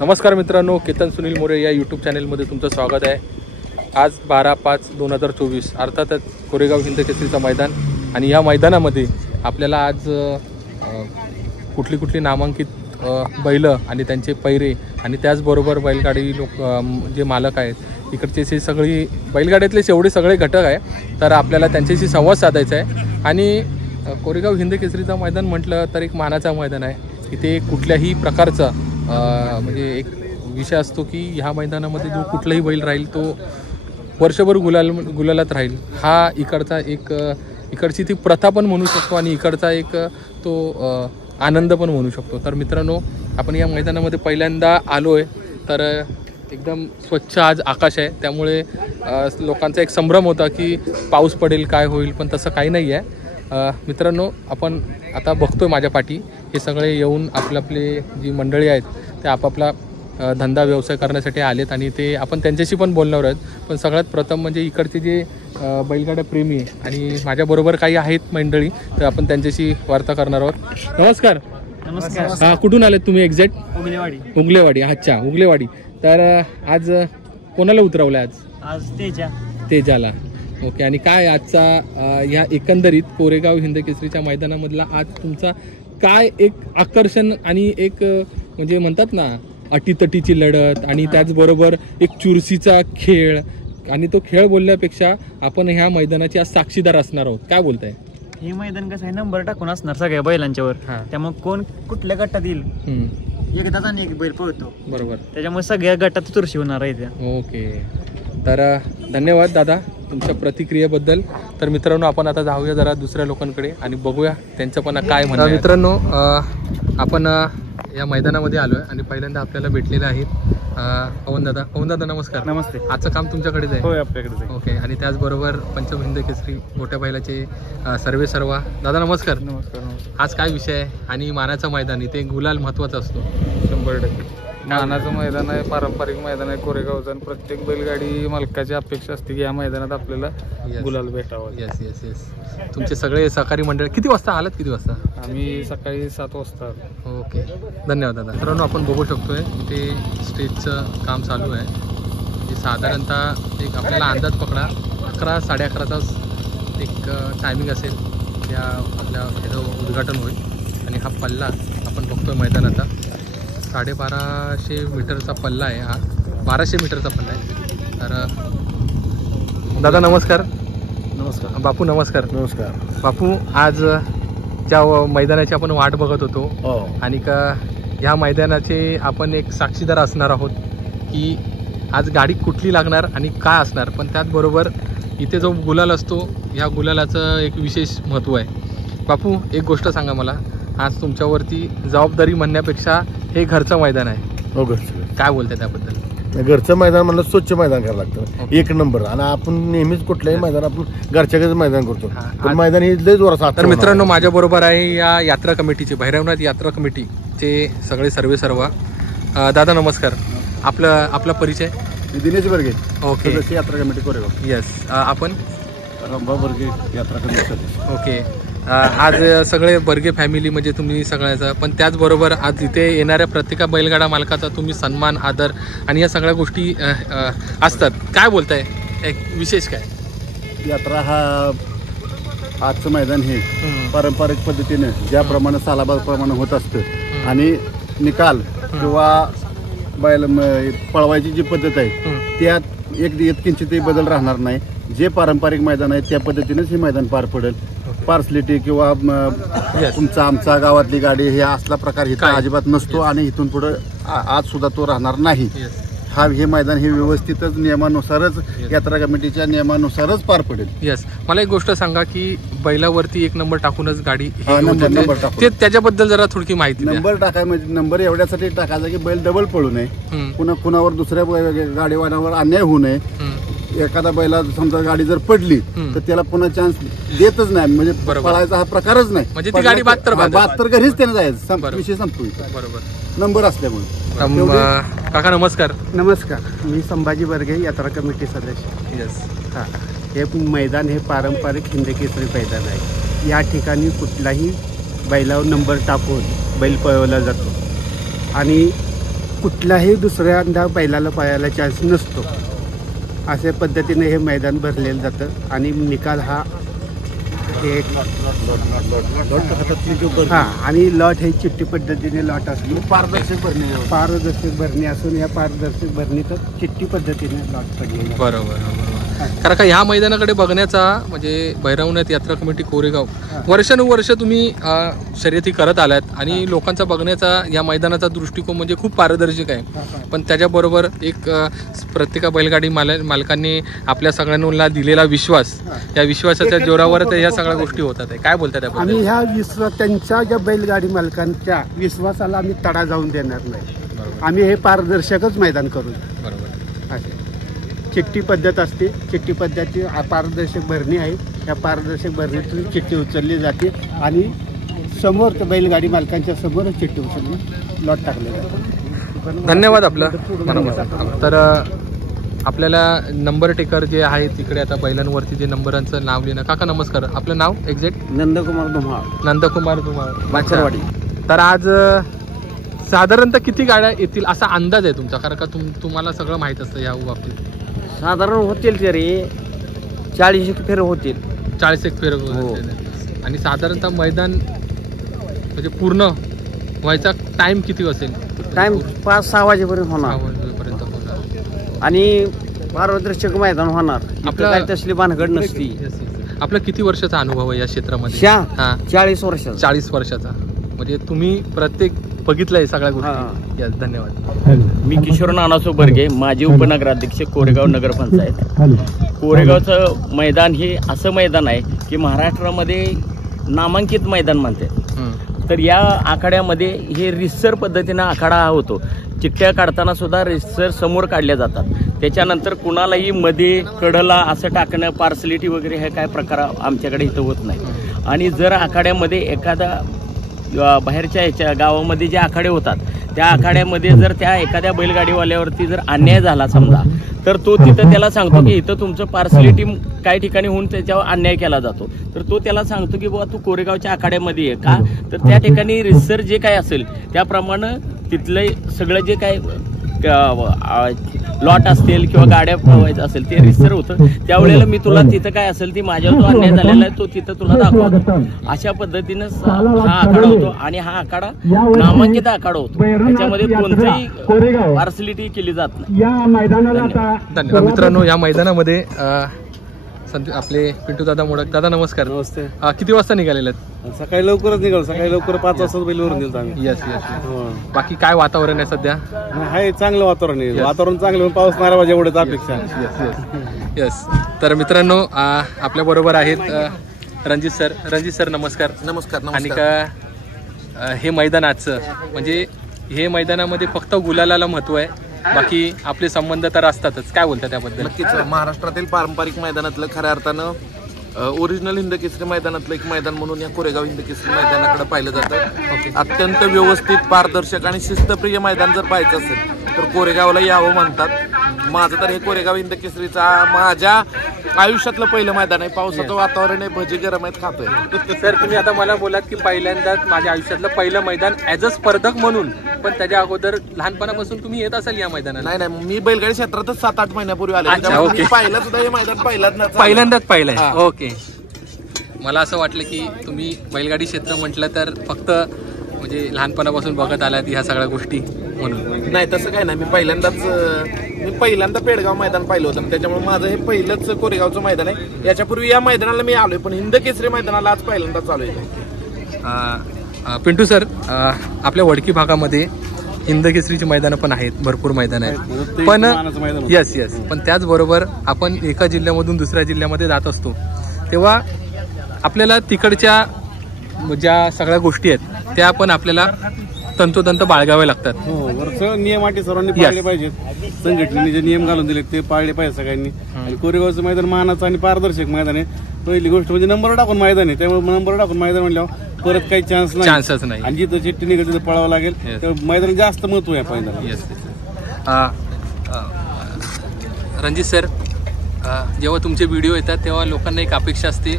नमस्कार मित्रांनो, केतन सुनील मोरे या यूट्यूब चॅनलमध्ये तुमचं स्वागत आहे। आज 12/5/2024 अर्थातच कोरेगाव हिंद केसरीचं मैदान आणि या मैदानामध्ये आपल्याला आज कुठली नामांकित बैल आणि त्यांचे पैरे आणि त्याचबरोबर बैलगाडी जे मालक आहेत इकडचे सगळी बैलगाड्यातले एवढे सगळे घटक आहे, तर आपल्याला त्यांच्याशी संवाद साधायचा आहे। आणि कोरेगाव हिंद केसरीचं मैदान म्हटलं तर एक मानाचं मैदान आहे। इथे कुठल्याही प्रकारचा म्हणजे एक विषय असतो की ह्या मैदानामध्ये जो कुठलाही बैल राहील तो वर्षभर गुलालात राहील। हा इकडची ती प्रथा पण म्हणू शकतो आणि इकडचा एक तो आनंद पण म्हणू शकतो। तर मित्रांनो, आपण या मैदानामध्ये पहिल्यांदा आलो आहे, तर एकदम स्वच्छ आज आकाश आहे, त्यामुळे लोकांचा एक संभ्रम होता की पाऊस पडेल काय होईल, पण तसं काही नाही आहे। मित्रांनो, आपण आता बघतोय माझ्या पाठी हे सगळे येऊन आपले जी मंडळी आहेत ते आपापला धंदा व्यवसाय करण्यासाठी आलेत आणि ते आपण त्यांच्याशी पण बोलणार आहोत। पण सगळ्यात प्रथम म्हणजे इकडचे जे बैलगाड्या प्रेमी आणि माझ्याबरोबर काही आहेत मंडळी, तर आपण त्यांच्याशी वार्ता करणार आहोत। नमस्कार। नमस्कार। कुठून आलेत तुम्ही? एक्झॅक्ट उगलेवाडी। अच्छा, उगलेवाडी। तर आज कोणाला उतरवलं? आज तेजाला। ओके। आणि काय आजचा ह्या एकंदरीत कोरेगाव हिंद केसरीच्या मैदानामधला आज तुमचा काय एक आकर्षण आणि एक म्हणजे म्हणतात ना अटीतटीची लढत आणि त्याचबरोबर एक चुरशीचा खेळ, आणि तो खेळ बोलण्यापेक्षा आपण ह्या मैदानाची आज साक्षीदार असणार आहोत, काय बोलताय? हे मैदान कसं आहे, नंबर टाकून असणार सगळ्या बैलांच्यावर, त्यामुळे कोण कुठल्या गटात येईल एकदाच आणि एक बैल पळतो, बरोबर, त्याच्यामुळे सगळ्या गटात चुरशी होणार आहे त्या। ओके, तर धन्यवाद दादा तुमच्या प्रतिक्रियेबद्दल। तर मित्रांनो, आपण आता जाऊया जरा दुसऱ्या लोकांकडे आणि बघूया त्यांचं पण काय म्हणणं आहे। मित्रांनो, आपण या मैदानामध्ये आलो आहे आणि पहिल्यांदा आपल्याला भेटलेले आहेत पवन दादा नमस्कार। नमस्ते। आजचं काम तुमच्याकडेच आहे? होय, आपल्याकडेच आहे। ओके। आणि त्याचबरोबर पंचम हिंद केसरी मोठ्या बैलाचे सर्वेसर्वा दादा नमस्कार। नमस्कार। आज काय विषय आहे आणि मानाचं मैदान, इथे गुलाल महत्त्वाचा असतो? 100% मानाचं मैदान आहे, पारंपरिक मैदान आहे कोरेगावचं, आणि प्रत्येक बैलगाडी मालकाची अपेक्षा असते की या मैदानात आपल्याला गुलाल भेटावं। Yes yes yes. तुमचे सगळे सहकारी मंडळ किती वाजता आलात? किती वाजता? आम्ही सकाळी 7 वाजता। ओके, धन्यवाद दादा। मित्रांनो, आपण बघू शकतोय इथे स्टेजचं काम चालू आहे। हे साधारणतः एक आपल्याला अंदाज पकडा 11 11:30 एक टायमिंग असेल, त्या आपल्या ह्याचं उद्घाटन होईल। आणि हा पल्ला आपण बघतोय मैदानाचा 1250 मीटरचा पल्ला आहे, हा 1200 मीटरचा पल्ला आहे। तर दादा नमस्कार। नमस्कार। बापू नमस्कार। नमस्कार बापू, आज ज्या मैदानाची आपण वाट बघत होतो आणि ह्या मैदानाचे आपण एक साक्षीदार असणार आहोत की आज गाडी कुठली लागणार आणि काय असणार, पण त्याचबरोबर इथे जो गुलाल असतो ह्या गुलालाचं एक विशेष महत्त्व आहे। बापू, एक गोष्ट सांगा मला, आज तुमच्यावरती जबाबदारी म्हणण्यापेक्षा हे घरचं मैदान आहे। हो, घरचं। काय बोलताय त्याबद्दल? घरचं मैदान म्हणलं स्वच्छ मैदान करावं लागतं, एक नंबर। आणि आपण नेहमीच कुठल्याही मैदान आपण घरच्या घरच मैदान करतो, पण मैदान हे लय जोरात। तर मित्रांनो, माझ्या बरोबर आहे या यात्रा कमिटीचे, भैरवनाथ यात्रा कमिटीचे सगळे सर्वेसर्वा। दादा नमस्कार। आपला परिचय? दिनेश बर्गे। ओके। यात्रा कमिटी कोरेगाव। येस। आपण? रंभा बर्गे, यात्रा कमिटी। ओके। आज सगळे बर्गे फॅमिली म्हणजे तुम्ही सगळ्याचा, पण त्याचबरोबर आज इथे येणाऱ्या प्रत्येक बैलगाडा मालकाचा तुम्ही सन्मान, आदर आणि या सगळ्या गोष्टी असतात, काय बोलताय? एक विशेष काय? यात्रा हा आजचं मैदान हे पारंपरिक पद्धतीने ज्याप्रमाणे सालाबादप्रमाणे होत असतं आणि निकाल किंवा बैल पळवायची जी पद्धत आहे त्यात एक किंचितही बदल राहणार नाही। जे पारंपरिक मैदान आहे त्या पद्धतीनेच हे मैदान पार पडेल। पार्सलिटी किंवा तुमचा आमचा गावातली गाडी हे असला प्रकार इथं अजिबात नसतो आणि इथून पुढे आज सुद्धा तो राहणार नाही। हे मैदान हे व्यवस्थितच नियमानुसारच यात्रा कमिटीच्या नियमानुसारच पार पडेल। येस। मला एक गोष्ट सांगा की बैलावरती एक नंबर टाकूनच गाडी नंबर त्याच्याबद्दल जरा थोडी माहिती? नंबर टाकाय म्हणजे नंबर एवढ्यासाठी टाकायचा की बैल डबल पळू नये, कुणावर दुसऱ्या गाडीवाल्यावर अन्याय होऊ नये। एखादा बैला समजा गाडी जर पडली तर त्याला पुन्हा चान्स देतच नाही, म्हणजे पळायचा हा प्रकारच नाही। म्हणजे ती गाडी 72 घरीच त्याने जायचं, विषय संपतो बरोबर नंबर असल्यामुळे। काका नमस्कार। नमस्कार, मी संभाजी बर्गे, यात्रा कमिटी सदस्य। येस। हां, हे मैदान हे पारंपरिक हिंद केसरी मैदान आहे। या ठिकाणी कुठलाही बैलावर नंबर टाकून बैल पळवला जातो आणि कुठल्याही दुसऱ्यांदा बैलाला पळायला चान्स नसतो. अशा पद्धतीने हे मैदान भरलेलं जातं आणि निकाल हा एक हां आणि लॉट हे चिठ्ठी पद्धतीने लॉट असतो. पारदर्शक भरणी असून या पारदर्शक भरणीत चिठ्ठी पद्धतीने लॉट पडलेला. बरोबर. कारण का ह्या मैदानाकडे बघण्याचा म्हणजे भैरवनाथ यात्रा कमिटी कोरेगाव वर्षानुवर्ष तुम्ही शर्यती करत आलात आणि लोकांचा बघण्याचा या मैदानाचा दृष्टिकोन म्हणजे खूप पारदर्शक आहे. पण त्याच्याबरोबर एक प्रत्येक बैलगाडी मालकांनी आपल्या सगळ्यांना दिलेला विश्वास, या विश्वासाच्या जोरावर या सगळ्या गोष्टी होतात. काय बोलतात आपण? आम्ही ह्या त्यांच्या ज्या बैलगाडी मालकांच्या विश्वासाला आम्ही तडा जाऊन देणार नाही. आम्ही हे पारदर्शकच मैदान करू. बरोबर. असे चिठ्ठी पद्धत असते. चिठ्ठी पद्धती पारदर्शक भरणी आहे. या पारदर्शक भरणीतून चिठ्ठी उचलली जाते आणि समोर बैलगाडी मालकांच्या समोरच चिठ्ठी उचलून लॉट टाकले जाते. धन्यवाद आपलं. तर आपल्याला नंबर टेकर जे आहे तिकडे आता बैलांवरती जे नंबरांचं नाव लिहिणं. काका नमस्कार, आपलं नाव एक्झॅक्ट? नंदकुमार धुमाळ बाचरवाडी. तर आज साधारणतः किती गाड्या येतील असा अंदाज आहे तुमचा? कारण का तुम्हाला सगळं माहीत असतं या बाबतीत. साधारण होतील तरी 40 फेर होतील. 40 फेर आणि साधारणतः मैदान म्हणजे पूर्ण व्हायचा टाइम किती असेल? टाइम 5-6 वाजेपर्यंत होणार आणि पारदर्शक मैदान होणार. आपलं काय तसली भानगड नसती. आपला किती वर्षाचा अनुभव आहे या क्षेत्रामध्ये? 40 वर्षाचा. 40 वर्षाचा म्हणजे तुम्ही प्रत्येक बघितलंय सगळ्या गोष्टी. धन्यवाद. मी किशोर नानासो बर्गे, माजी उपनगराध्यक्ष कोरेगाव नगरपंचायत. कोरेगावचं मैदान हे असं मैदान आहे की महाराष्ट्रामध्ये नामांकित मैदान म्हणते. तर या आखाड्यामध्ये हे रिसर पद्धतीनं आखाडा होतो. चिठ्ठ्या काढताना सुद्धा रिसर समोर काढल्या जातात. त्याच्यानंतर कुणालाही मध्ये कडला असं टाकणं, पार्सलिटी वगैरे हे काय प्रकार आमच्याकडे इथं होत नाही. आणि जर आखाड्यामध्ये एखादा बाहेरच्या ह्याच्या गावामध्ये जे आखाडे होतात त्या आखाड्यामध्ये जर त्या एखाद्या बैलगाडीवाल्यावरती जर अन्याय झाला समजा, तर तो तिथं त्याला सांगतो की इथं तुमचं पार्सलिटी काही ठिकाणी होऊन त्याच्यावर अन्याय केला जातो. तर तो त्याला सांगतो की बाबा तू कोरेगावच्या आखाड्यामध्ये आहे का, तर त्या ठिकाणी रिसर जे काय असेल त्याप्रमाणे तिथलं सगळं जे काय लॉट असतील किंवा गाड्या पळवायचं असेल ते रिसर होतं. त्यावेळेला मी तुला तिथं काय असेल ती माझ्यावर जो अन्याय झालेला आहे तो तिथं तुला दाखवतो. अशा पद्धतीनं हा आखाडा होतो आणि हा आखाडा नामांकित आखाडा होतो. त्याच्यामध्ये कोणतीही पार्सलिटी केली जात नाही. धन्यवाद मित्रांनो. या मैदानामध्ये आपले पिंटू दादा मोडक. दादा नमस्कार. नमस्ते. किती वाजता निघालेले? सकाळी लवकरच निघाल. सकाळी लवकर 5 वाजता बैलवरून दिलं आम्ही. यस. बाकी काय वातावरण आहे सध्या? आहे चांगलं वातावरण आहे. वातावरण चांगलं, पाऊस नाही पाहिजे एवढंच अपेक्षा. यस. तर मित्रांनो आपल्या बरोबर आहेत रणजित सर. रणजित सर नमस्कार. नमस्कार. आणि का हे मैदान आजचं म्हणजे हे मैदानामध्ये फक्त गुलालाला महत्व आहे, बाकी आपले संबंध तर असतातच. काय बोलतात त्याबद्दल? नक्कीच. महाराष्ट्रातील पारंपरिक मैदानातलं खऱ्या अर्थानं ओरिजिनल हिंदकेसरी मैदानातलं एक मैदान म्हणून या कोरेगाव हिंदकेसरी मैदानाकडे पाहिलं जातं. अत्यंत व्यवस्थित, पारदर्शक आणि शिस्तप्रिय मैदान जर पाहायचं असेल तर कोरेगावला यावं म्हणतात. माझं तर हे कोरेगाव हिंदकेसरीचा माझ्या आयुष्यातलं पहिलं मैदान आहे. पावसाचं वातावरण आहे, भजी गरम आहेत, खातोय. सर तुम्ही आता मला बोलात की पहिल्यांदाच माझ्या आयुष्यातलं पहिलं मैदान ॲज अ स्पर्धक म्हणून, पण त्याच्या अगोदर लहानपणापासून तुम्ही येत असाल या मैदानाला? नाही, मी बैलगाडी क्षेत्रातच 7-8 महिन्यापूर्वी आले. ओके. पाहिलं सुद्धा हे मैदान पहिल्यांदाच पाहिलंय. ओके. मला असं वाटलं की तुम्ही बैलगाडी क्षेत्र म्हटलं तर फक्त म्हणजे लहानपणापासून बघत आलात ह्या सगळ्या गोष्टी म्हणून. नाही तसं काय नाही. मी पहिल्यांदा पेडगाव मैदान पाहिलं होतं, त्याच्यामुळे माझं हे पहिलंच कोरेगावचं मैदान आहे. याच्यापूर्वी या मैदानाला मी आलोय, पण हिंदकेसरी मैदानाला आज पहिल्यांदाच आलोय. पिंटू सर, आपल्या वडकी भागामध्ये हिंदकेसरीची मैदानं पण आहेत, भरपूर मैदान आहेत. पण यस. पण त्याचबरोबर आपण एका जिल्ह्यामधून दुसऱ्या जिल्ह्यामध्ये जात असतो तेव्हा आपल्याला तिकडच्या ज्या सगळ्या गोष्टी आहेत त्या पण आपल्याला तंतोतंत बाळगावे लागतात. नियम अटी सर्वांनी पाळले पाहिजेत. संघटनेने जे नियम घालून दिले ते पाळले पाहिजे सगळ्यांनी. आणि कोरेगावचं मैदान मानाचं आणि पारदर्शक मैदान आहे. पहिली गोष्ट म्हणजे नंबर टाकून मैदान आहे, त्यामुळे नंबर टाकून मैदान म्हणल्यावर परत काही चान्सच नाही. आणि जिथं चिठ्ठी निघेल तिथं पळावं लागेल. मैदान जास्त महत्व आहे मैदानाला. रणजित सर, जेव्हा तुमचे व्हिडिओ येतात तेव्हा लोकांना एक अपेक्षा असते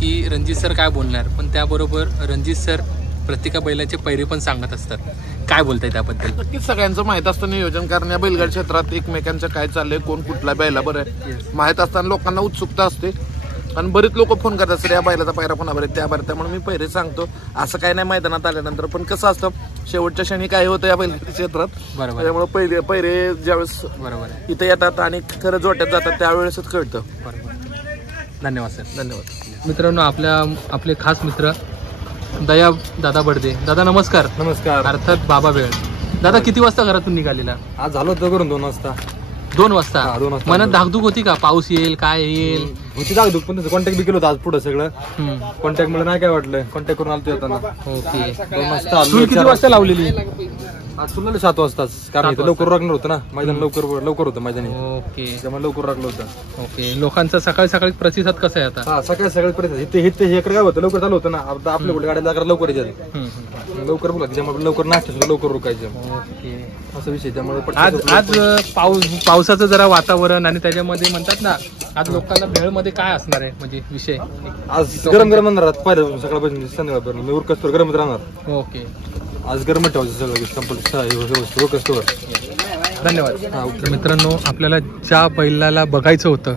की रणजित सर काय बोलणार, पण त्याबरोबर रणजित सर प्रत्येका बैलाचे पैरे पण सांगत असतात काय बोलताय त्याबद्दल? नक्कीच सगळ्यांचं माहित असतं नियोजन कारण या बैलगाडी क्षेत्रात एकमेकांचं काय चाललंय, कोण कुठला बैला बरं आहे माहित असताना लोकांना उत्सुकता असते आणि बरेच लोक फोन करतात सर या बैलाचा पायरा कोणा बरं त्या बरं, त्यामुळे मी पहिरे सांगतो असं काय नाही मैदानात आल्यानंतर, पण कसं असतं शेवटच्या क्षणी काय होतं या बैलगाडी क्षेत्रात, बरोबर त्यामुळे पहिरे ज्यावेळेस बरोबर आहे. इथे येतात आणि खरं जोट्यात जातात त्यावेळेसच कळतं. धन्यवाद सर. धन्यवाद मित्रांनो, आपले खास मित्र दया दादा बडदे. दादा नमस्कार. नमस्कार. अर्थात बाबा वेळ. दादा किती वाजता घरातून निघालेला? आज झालो होतं करून 2 वाजता. 2 वाजता. हा, 2 वाजता. मनात धाकधूक होती का पाऊस येईल काय येईल? होती जागदूक, पण त्याचं कॉन्टॅक्ट बी केलं होतं आज पुढं सगळं. कॉन्टॅक्ट मला नाही काय वाटलं, कॉन्टॅक्ट करून आलो येताना. ओके. 2 वाजता आलो. तू किती वाजता लावलेली? आज सुरू 7 वाजताच, कारण इथं लवकर लागणार होतं ना मैदान, लवकर होतं मैदानी, ओके त्यामुळे लवकर लागलं होतं. ओके. लोकांचा सकाळी सकाळी प्रतिसाद कसा आहे आता? हा, सगळ्या पर्यंत इथे हे काय होतं, लवकर चालू होतं ना. आता आपल्या कुठे गाड्या लागणार लवकर येतात, लवकर बोला त्याच्यामुळे लवकर नाश्ता लवकर रुकायचं. ओके. असा विषय. त्यामुळे आज पावसाचं जरा वातावरण आणि त्याच्यामध्ये म्हणतात ना आज लोकांना भेळमध्ये काय असणार आहे म्हणजे विषय? आज गरम राहणार पहिलं सकाळपासून संध्याकाळपर्यंत, मी उरकस्तोवर गरमच राहणार. ओके. आज गरम ठेवायचं सगळं. धन्यवाद. तर मित्रांनो, आपल्याला ज्या बैलाला बघायचं होतं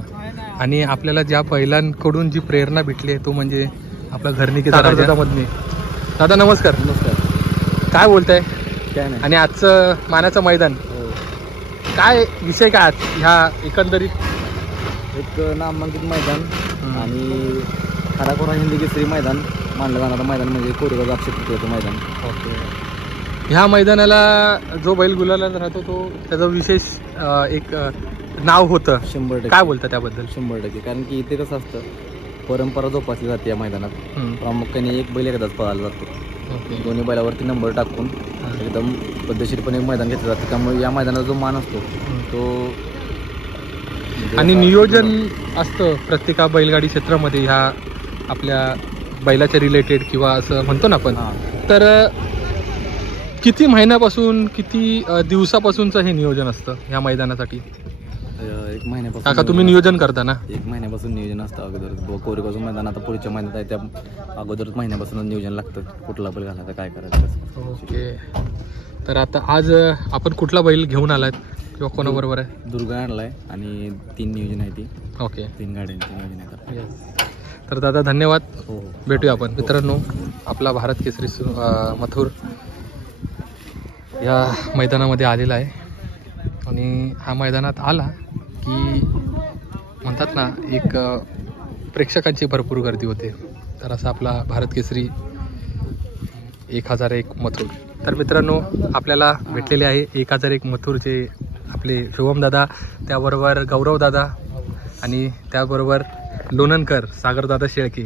आणि आपल्याला ज्या बैलांकडून जी प्रेरणा भेटली तो म्हणजे आपला घरनिकेचा राजा मधने. दादा नमस्कार. नमस्कार. काय बोलताय? काय नाही. आणि आजचं मानाचं मैदान काय विषय काय आज ह्या एकंदरीत? एक नामांकित मैदान आणि खराखोरा हिंदी केसरी मैदान मानलं जाणारं मैदान म्हणजे कोरेगाव होतं मैदान. ओके. ह्या मैदानाला जो बैल गुलाला राहतो तो त्याचं विशेष एक नाव होतं. 100%. काय बोलतं त्याबद्दल? 100%. कारण की इथे कसं असतं, परंपरा जोपासली जाते या मैदानात. प्रामुख्याने एक बैल एकदाच पळाला जातो, दोन्ही बैलावरती नंबर टाकून एकदम पद्धतशीरपणे मैदान घेतलं जातं. त्यामुळे या मैदानाचा जो मान असतो तो आणि नियोजन असतं प्रत्येक बैलगाडी क्षेत्रामध्ये ह्या आपल्या बैलाच्या रिलेटेड किंवा असं म्हणतो ना आपण. तर किती महिन्यापासून किती दिवसापासूनचं हे नियोजन असतं ह्या मैदानासाठी? 1 महिन्यापासून. काका तुम्ही नियोजन करता ना? 1 महिन्यापासून नियोजन असतं अगोदर. कोरेगावचं मैदान आता पुढच्या महिन्यात आहे, त्या अगोदरच महिन्यापासून नियोजन लागतं, कुठला बैल घालायचा काय करायचं. ओके. तर आता आज आपण कुठला बैल घेऊन आलात किंवा कोणाबरोबर आहे? दुर्गा आणलाय आणि 3 नियोजन आहे ती. ओके. 3 गाड्यांची नियोजन आहे. तर दादा धन्यवाद. हो. भेटूया आपण. मित्रांनो, आपला भारत केसरी मथुर या मैदानामध्ये आलेला आहे आणि हा मैदानात आला की म्हणतात ना एक प्रेक्षकांची भरपूर गर्दी होते. तर असा आपला भारत केसरी 1001 मथुर. तर मित्रांनो, आपल्याला भेटलेले आहे 1001 मथुरचे आपले शुभम दादा, त्याबरोबर गौरव दादा आणि त्याबरोबर लोणनकर सागरदादा शेळके.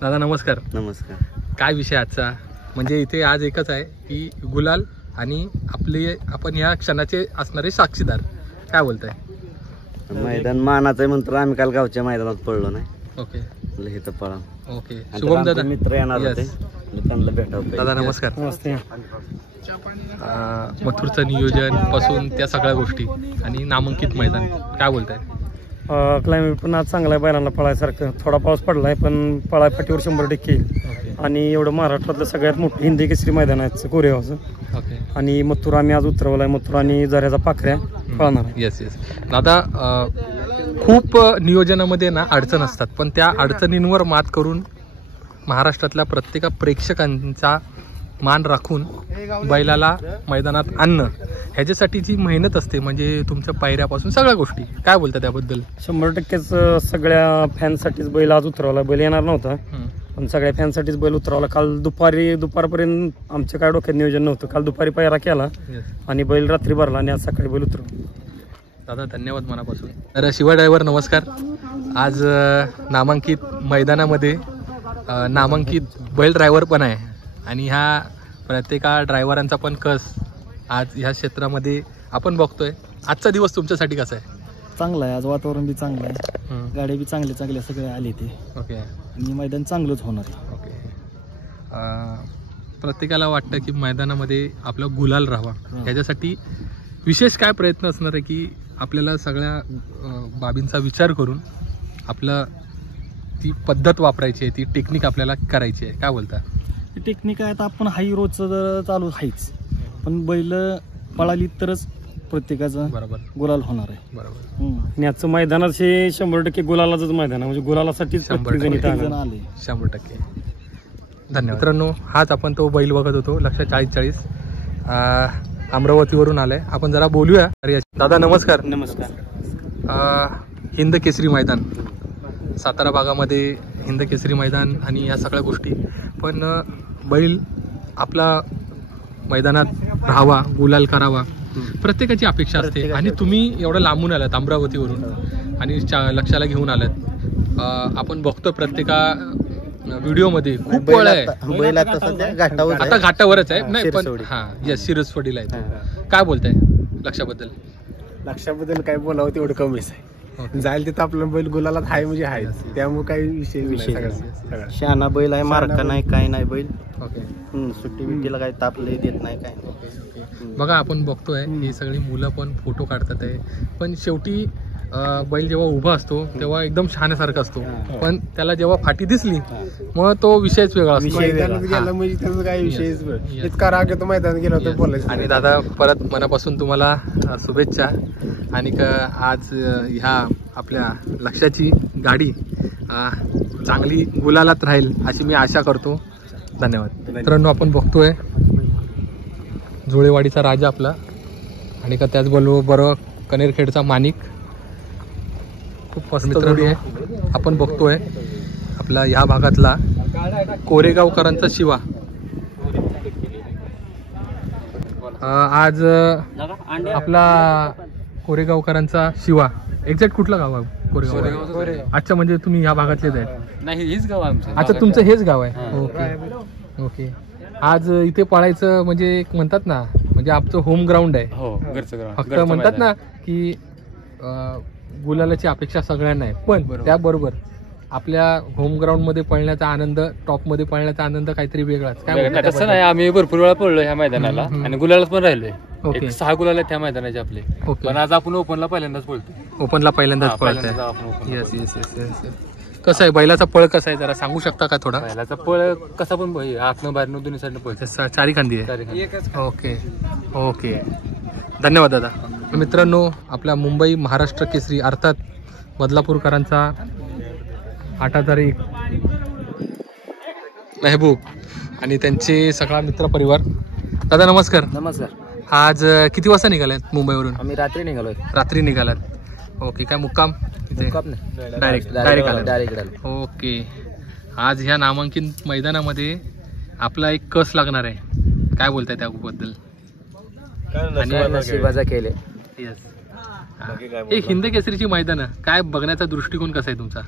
दादा नमस्कार. नमस्कार. काय विषय आजचा? म्हणजे इथे आज एकच आहे की गुलाल आणि आपण या क्षणाचे असणारे साक्षीदार. काय बोलताय? मैदान मानाचं आहे म्हणतो, आम्ही काल गावच्या मैदानात पडलो नाही. ओके. इथं पळा. ओके. शुभम दादा मित्र येणार होते, त्यांना भेटावं. दादा नमस्कार. मथुरचं नियोजन पासून त्या सगळ्या गोष्टी आणि नामांकित मैदान काय बोलताय? क्लायमेट पण आज चांगला आहे बैलांना पळायसारखं. थोडा पाऊस पडलाय पण पळाय पाठीवर 100% येईल. आणि एवढं महाराष्ट्रातलं सगळ्यात मोठं हिंदी केसरी मैदान आहे कोरेगावचं. ओके. आणि मथुर आम्ही आज उतरवलाय. मथुर आणि झऱ्याचा पाखऱ्या पळणार आहे. येस. दादा, खूप नियोजनामध्ये ना अडचण असतात, पण त्या अडचणींवर मात करून महाराष्ट्रातल्या प्रत्येक प्रेक्षकांचा मान राखून बैलाला मैदानात आणणं ह्याच्यासाठी जी मेहनत असते म्हणजे तुमच्या पायऱ्यापासून सगळ्या गोष्टी काय बोलता त्याबद्दल? 100%च सगळ्या फॅनसाठीच बैल आज उतरवला. बैल येणार नव्हता पण सगळ्या फॅनसाठीच बैल उतरवला. काल दुपारपर्यंत आमच्या काय डोक्यात नियोजन नव्हतं. काल दुपारी पायरा केला आणि बैल रात्री भरला आणि आज सकाळी बैल उतरवला. दादा धन्यवाद मनापासून. तर शिवा ड्रायव्हर नमस्कार. आज नामांकित मैदानामध्ये नामांकित बैल ड्रायव्हर पण आहे आणि ह्या प्रत्येका ड्रायव्हरांचा पण कस आज ह्या क्षेत्रामध्ये आपण बघतोय. आजचा दिवस तुमच्यासाठी कसा आहे? चांगला आहे. आज वातावरण बी चांगलं आहे, गाड्या बी चांगले सगळे आले ते. ओके. आणि मैदान चांगलंच होणार. ओके. प्रत्येकाला वाटतं की मैदानामध्ये आपला गुलाल राहावा, ह्याच्यासाठी विशेष काय प्रयत्न असणार आहे की आपल्याला सगळ्या बाबींचा विचार करून आपलं ती पद्धत वापरायची आहे, ती टेक्निक आपल्याला करायची आहे. काय बोलता? टेक्निक आहे तर आपण हाई रोजचं चालू आहेच, पण बैल पळाली तरच प्रत्येकाचा बरोबर गुलाल होणार आहे. बरोबर. आणि आजचं मैदानात हे 100% गुलालाचंच मैदान आहे, म्हणजे गुलालासाठीच 100% आले. 100%. धन्यवाद मित्रांनो. हाच आपण तो बैल बघत होतो, लक्ष 40-40 अमरावतीवरून आलाय. आपण जरा बोलूया. दादा नमस्कार. नमस्कार. हिंद केसरी मैदान सातारा भागामध्ये, हिंद केसरी मैदान आणि या सगळ्या गोष्टी, पण बैल आपला मैदानात राहावा, गुलाल करावा, प्रत्येकाची अपेक्षा असते. आणि तुम्ही एवढं लांबून आलात अमरावतीवरून आणि लक्षाला घेऊन आलात. आपण बघतो प्रत्येका व्हिडिओमध्ये खूप वेळ आहे. आता घाटावरच आहे. नाही पण शिरसवडीला आहे. काय बोलताय लक्षाबद्दल? काय बोलावं तेवढं कमीच आहे. जाईल तिथं आपलं बैल गुलालात आहे म्हणजे आहे, त्यामुळे काही विषय शहाणा बैल आहे, मार्का नाही, काय नाही बैल. ओके. सुट्टी बिट्टीला काही तापले देत नाही, काय. बघा आपण बघतोय ही सगळी मुलं पण फोटो काढतात आहे, पण शेवटी बैल जेव्हा उभा असतो तेव्हा एकदम शहाण्यासारखा असतो, पण त्याला जेव्हा फाटी दिसली मग तो विषयच वेगळा असतो. गेला म्हणजे त्याचा काही विषयच इतका राग येतो मैदानात गेला होता बोलायचं. आणि दादा परत मनापासून तुम्हाला शुभेच्छा. आणि आज ह्या आपल्या लक्षाची गाडी चांगली गुलालात राहील अशी मी आशा करतो. धन्यवाद मित्रांनो. आपण बघतोय जुळेवाडीचा राजा आपला, आणि का त्याचबरोबर कनेरखेडचा माणिक. खूप मस्त जोडी आहे. आपण बघतोय आपला ह्या भागातला कोरेगावकरांचा शिवा. आज आपला कोरेगावकरांचा शिवा. एक्झॅक्ट कुठलं गाव आहे कोरेगाव? अच्छा, म्हणजे तुम्ही ह्या भागातलेच आहेत? नाही, हेच गाव आमचं. अच्छा, तुमचं हेच गाव आहे. Okay okay. आज इथे पळायचं म्हणजे एक म्हणतात ना, म्हणजे आमचं होम ग्राउंड आहे. हो, घरचं ग्राउंड. फक्त म्हणतात ना की गुलालाची अपेक्षा सगळ्यांना आहे, पण त्याबरोबर आपल्या होम ग्राउंड मध्ये पळण्याचा आनंद, टॉप मध्ये पळण्याचा आनंद काहीतरी वेगळाच. काय तसं नाही, आम्ही भरपूर वेळा पळलो ह्या मैदानाला आणि गुलालात पण राहिलोय. 6 गुलाल आहेत त्या मैदानाचे आपले. पण आज आपण ओपनला पहिल्यांदाच पळतो. ओपनला पहिल्यांदाच पळतोय. Yes yes yes yes. कसं आहे बैलाचा पळ, कसा आहे जरा सांगू शकता का थोडा? बैलाचा पळ कसा पण आतनं बाहेरनं दोन्ही साईडनं पळतो. चारी खांदी आहे. Okay okay. धन्यवाद दादा. मित्रांनो, आपल्या मुंबई महाराष्ट्र केसरी अर्थात बदलापूरकरांचा 8001 मेहबूब आणि त्यांचे सगळा मित्र परिवार. दादा नमस्कार. नमस्कार. आज किती वाजता निघालात मुंबईवरून? आम्ही रात्री निघालोय. रात्री निघालात. ओके. काय मुक्काम? डायरेक्ट. ओके. आज ह्या नामांकित मैदानामध्ये आपला एक कस लागणार आहे. काय बोलताय त्याबद्दल? नशिबाचा खेळ आहे. एक हिंद केसरीची मैदान काय बघण्याचा दृष्टिकोन कसा आहे तुमचा?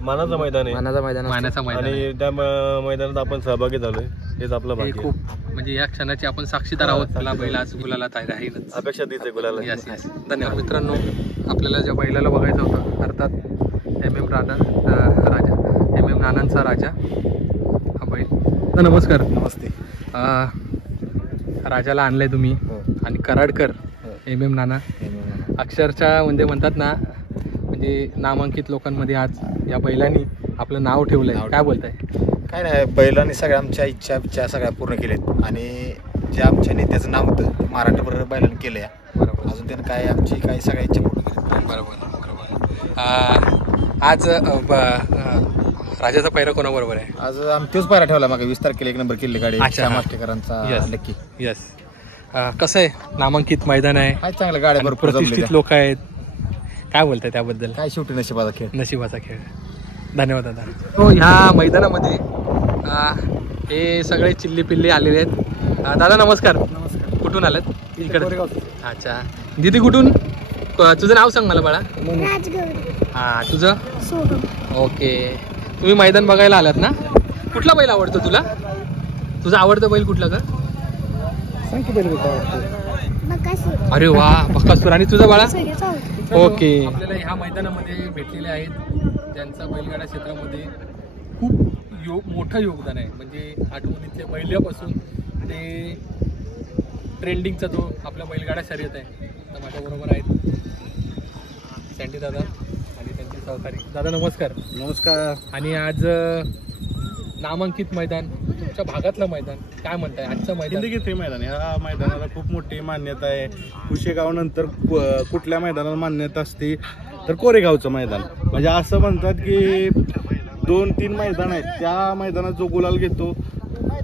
मानाचं मैदान आहे. मानाचा मैदान आणि त्या मैदानात आपण सहभागी झालोय, हेच आपलं भाग्य. खूप म्हणजे या क्षणाची आपण साक्षीदार आहोत. त्याला बैल आज गुलाला राहीलच. अपेक्षा देते गुलाला. Yes yes. धन्यवाद मित्रांनो. आपल्याला ज्या बैलाला बघायचं होतं अर्थात MM नानांचा राजा हा बैल. नमस्कार. नमस्ते. राजाला आणलंय तुम्ही आणि कराडकर MM नाना अक्षरशः म्हणजे म्हणतात ना, म्हणजे नामांकित लोकांमध्ये आज या बैलांनी आपलं नाव ठेवलंय. काय बोलताय? काय नाही, बैलांनी सगळ्या आमच्या इच्छा सगळ्या पूर्ण केल्यात आणि जे आमच्या नेत्याचं नाव होतं महाराष्ट्रभर बैलांनी केलं या. बरोबर. अजून त्यानं काय आमची काही सगळ्या इच्छा पूर्ण केल्या. बरोबर. आज राजाचा पैरा कोणाबरोबर आहे? आज आम्ही तोच पैरा ठेवला. मागे 20 तारखेला 1 नंबर केले गाडी मास्टेकरांचा नक्की. यस. कसं आहे, नामांकित मैदान आहे, चांगलं गाड्या भरपूर प्रतिष्ठित लोक आहेत. काय बोलताय त्याबद्दल? काय शेवटी नशिबाचा खेळ. नशिबाचा खेळ. धन्यवाद दादा. हो, ह्या मैदानामध्ये हे सगळे चिल्ली पिल्ली आलेले आहेत. दादा नमस्कार. कुठून आलात? इकडे. अच्छा. दीदी कुठून? तुझं नाव सांग मला बाळा. हा, तुझं? ओके. तुम्ही मैदान बघायला आलात ना? कुठला बैल आवडतो तुला? तुझा आवडतं बैल कुठला का? अरे वा, बकासूर. आणि तुझा बाळा? ओके. आपल्याला ह्या मैदानामध्ये भेटलेले आहेत ज्यांचा बैलगाडा क्षेत्रामध्ये खूप मोठं योगदान आहे. म्हणजे आठवणीतल्या पहिल्यापासून ते ट्रेंडिंगचा जो आपला बैलगाडा शर्यत आहे. तर माझ्याबरोबर आहेत सँडी दादा आणि त्यांचे सहकारी. दादा नमस्कार. नमस्कार. आणि आज नामांकित मैदान तुमच्या भागातलं मैदान काय म्हणताय आजचं मैदान? हिंदकेसरी मैदान ह्या मैदानाला खूप मोठी मान्यता आहे. कुशेगाव नंतर कुठल्या मैदानाला मान्यता असते तर कोरेगावचं मैदान. म्हणजे असं म्हणतात की 2-3 मैदान आहेत, त्या मैदानात जो गुलाल घेतो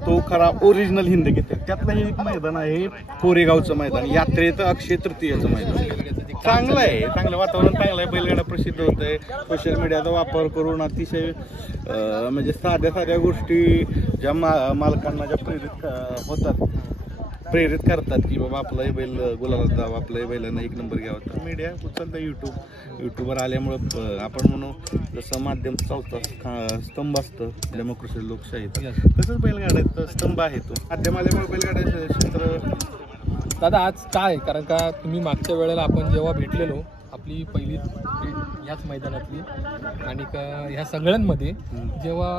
तो खरा ओरिजिनल हिंदकेसरी. त्यातलं एक मैदान आहे कोरेगावचं मैदान, यात्रेचं अक्षय तृतीयेचं मैदान. चांगलं आहे, चांगलं वातावरण चांगलं आहे, बैलगाडा प्रसिद्ध होत आहे. सोशल मीडियाचा वापर करून अतिशय म्हणजे साध्या गोष्टी ज्या मालकांना ज्या प्रेरित करतात की बाबा आपलाही बैल गुलाला जावं, आपल्याही बैलांना 1 नंबर घ्यावा. तर मीडिया उचलतं, युट्यूबवर आल्यामुळं आपण म्हणू जसं माध्यम चौथा स्तंभ असतं डेमोक्रेसी लोकशाही, तसंच बैलगाड्याचा स्तंभ आहे तो. माध्यम आल्यामुळे बैलगाड्याचं क्षेत्र. दादा आज काय, कारण का तुम्ही मागच्या वेळेला आपण जेव्हा भेटलेलो आपली पहिली भेट ह्याच मैदानातली, आणि ह्या सगळ्यांमध्ये जेव्हा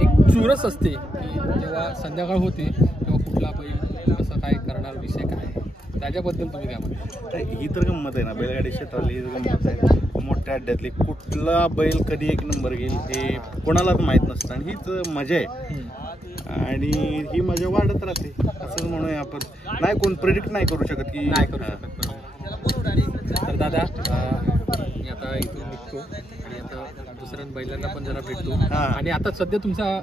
एक चुरस असते की जेव्हा संध्याकाळ होते तेव्हा कुठला बैल कसं काय करणार, विषय काय, त्याच्याबद्दल तुम्ही काय म्हणता? ही तर गंमत आहे ना, बैलगाडी क्षेत्रातली ही गंमत आहे. मोठ्या अड्ड्यातली कुठला बैल कधी 1 नंबर घेईल हे कोणालाच माहीत नसतं, आणि हीच मजा आहे. आणि ही मजा वाढत राहते असं म्हणूया आपण. नाही कोण प्रेडिक्ट नाही करू शकत की नाही करू शकत. तर दादा मी आता इथून निघतो आणि आता दुसऱ्या बैलांना पण जरा भेटतो. आणि आता सध्या तुमचा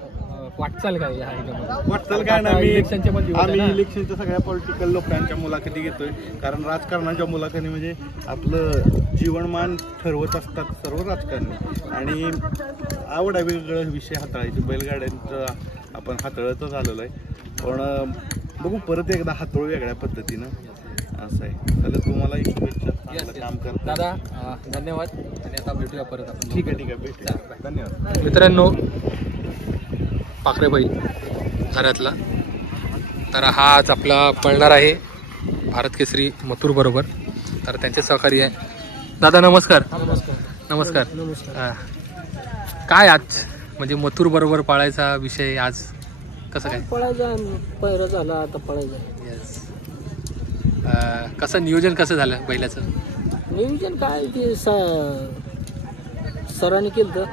वाटचाल काय आहे? वाटचाल काय ना, आम्ही इलेक्शनच्या सगळ्या पॉलिटिकल लोकांच्या मुलाखती घेतोय. कारण राजकारणाच्या मुलाखती म्हणजे आपलं जीवनमान ठरवत असतात सर्व राजकारणी, आणि आवड आहे वेगवेगळे विषय हाताळायचे. बैलगाड्यांचं आपण हाताळतच आलेलो आहे, पण बघू परत एकदा हाताळू वेगळ्या पद्धतीनं असं आहे. तर तुम्हाला शुभेच्छा, काम करता दादा. धन्यवाद, आणि आता भेटूया परत आपण. ठीक आहे भेटूया, धन्यवाद. मित्रांनो, पाखरे बैल घरातला तर हा आज आपला पळणार आहे भारत केसरी मथुर बरोबर. तर त्यांचे सहकारी आहे. दादा नमस्कार. नमस्कार. काय आज म्हणजे मथुर बरोबर पाळायचा विषय आज कसं काय? पळायचा पहिरा झाला, आता पळायचा. कसं नियोजन कसं झालं बैलाचं? नियोजन काय ते सरांनी केलं तर.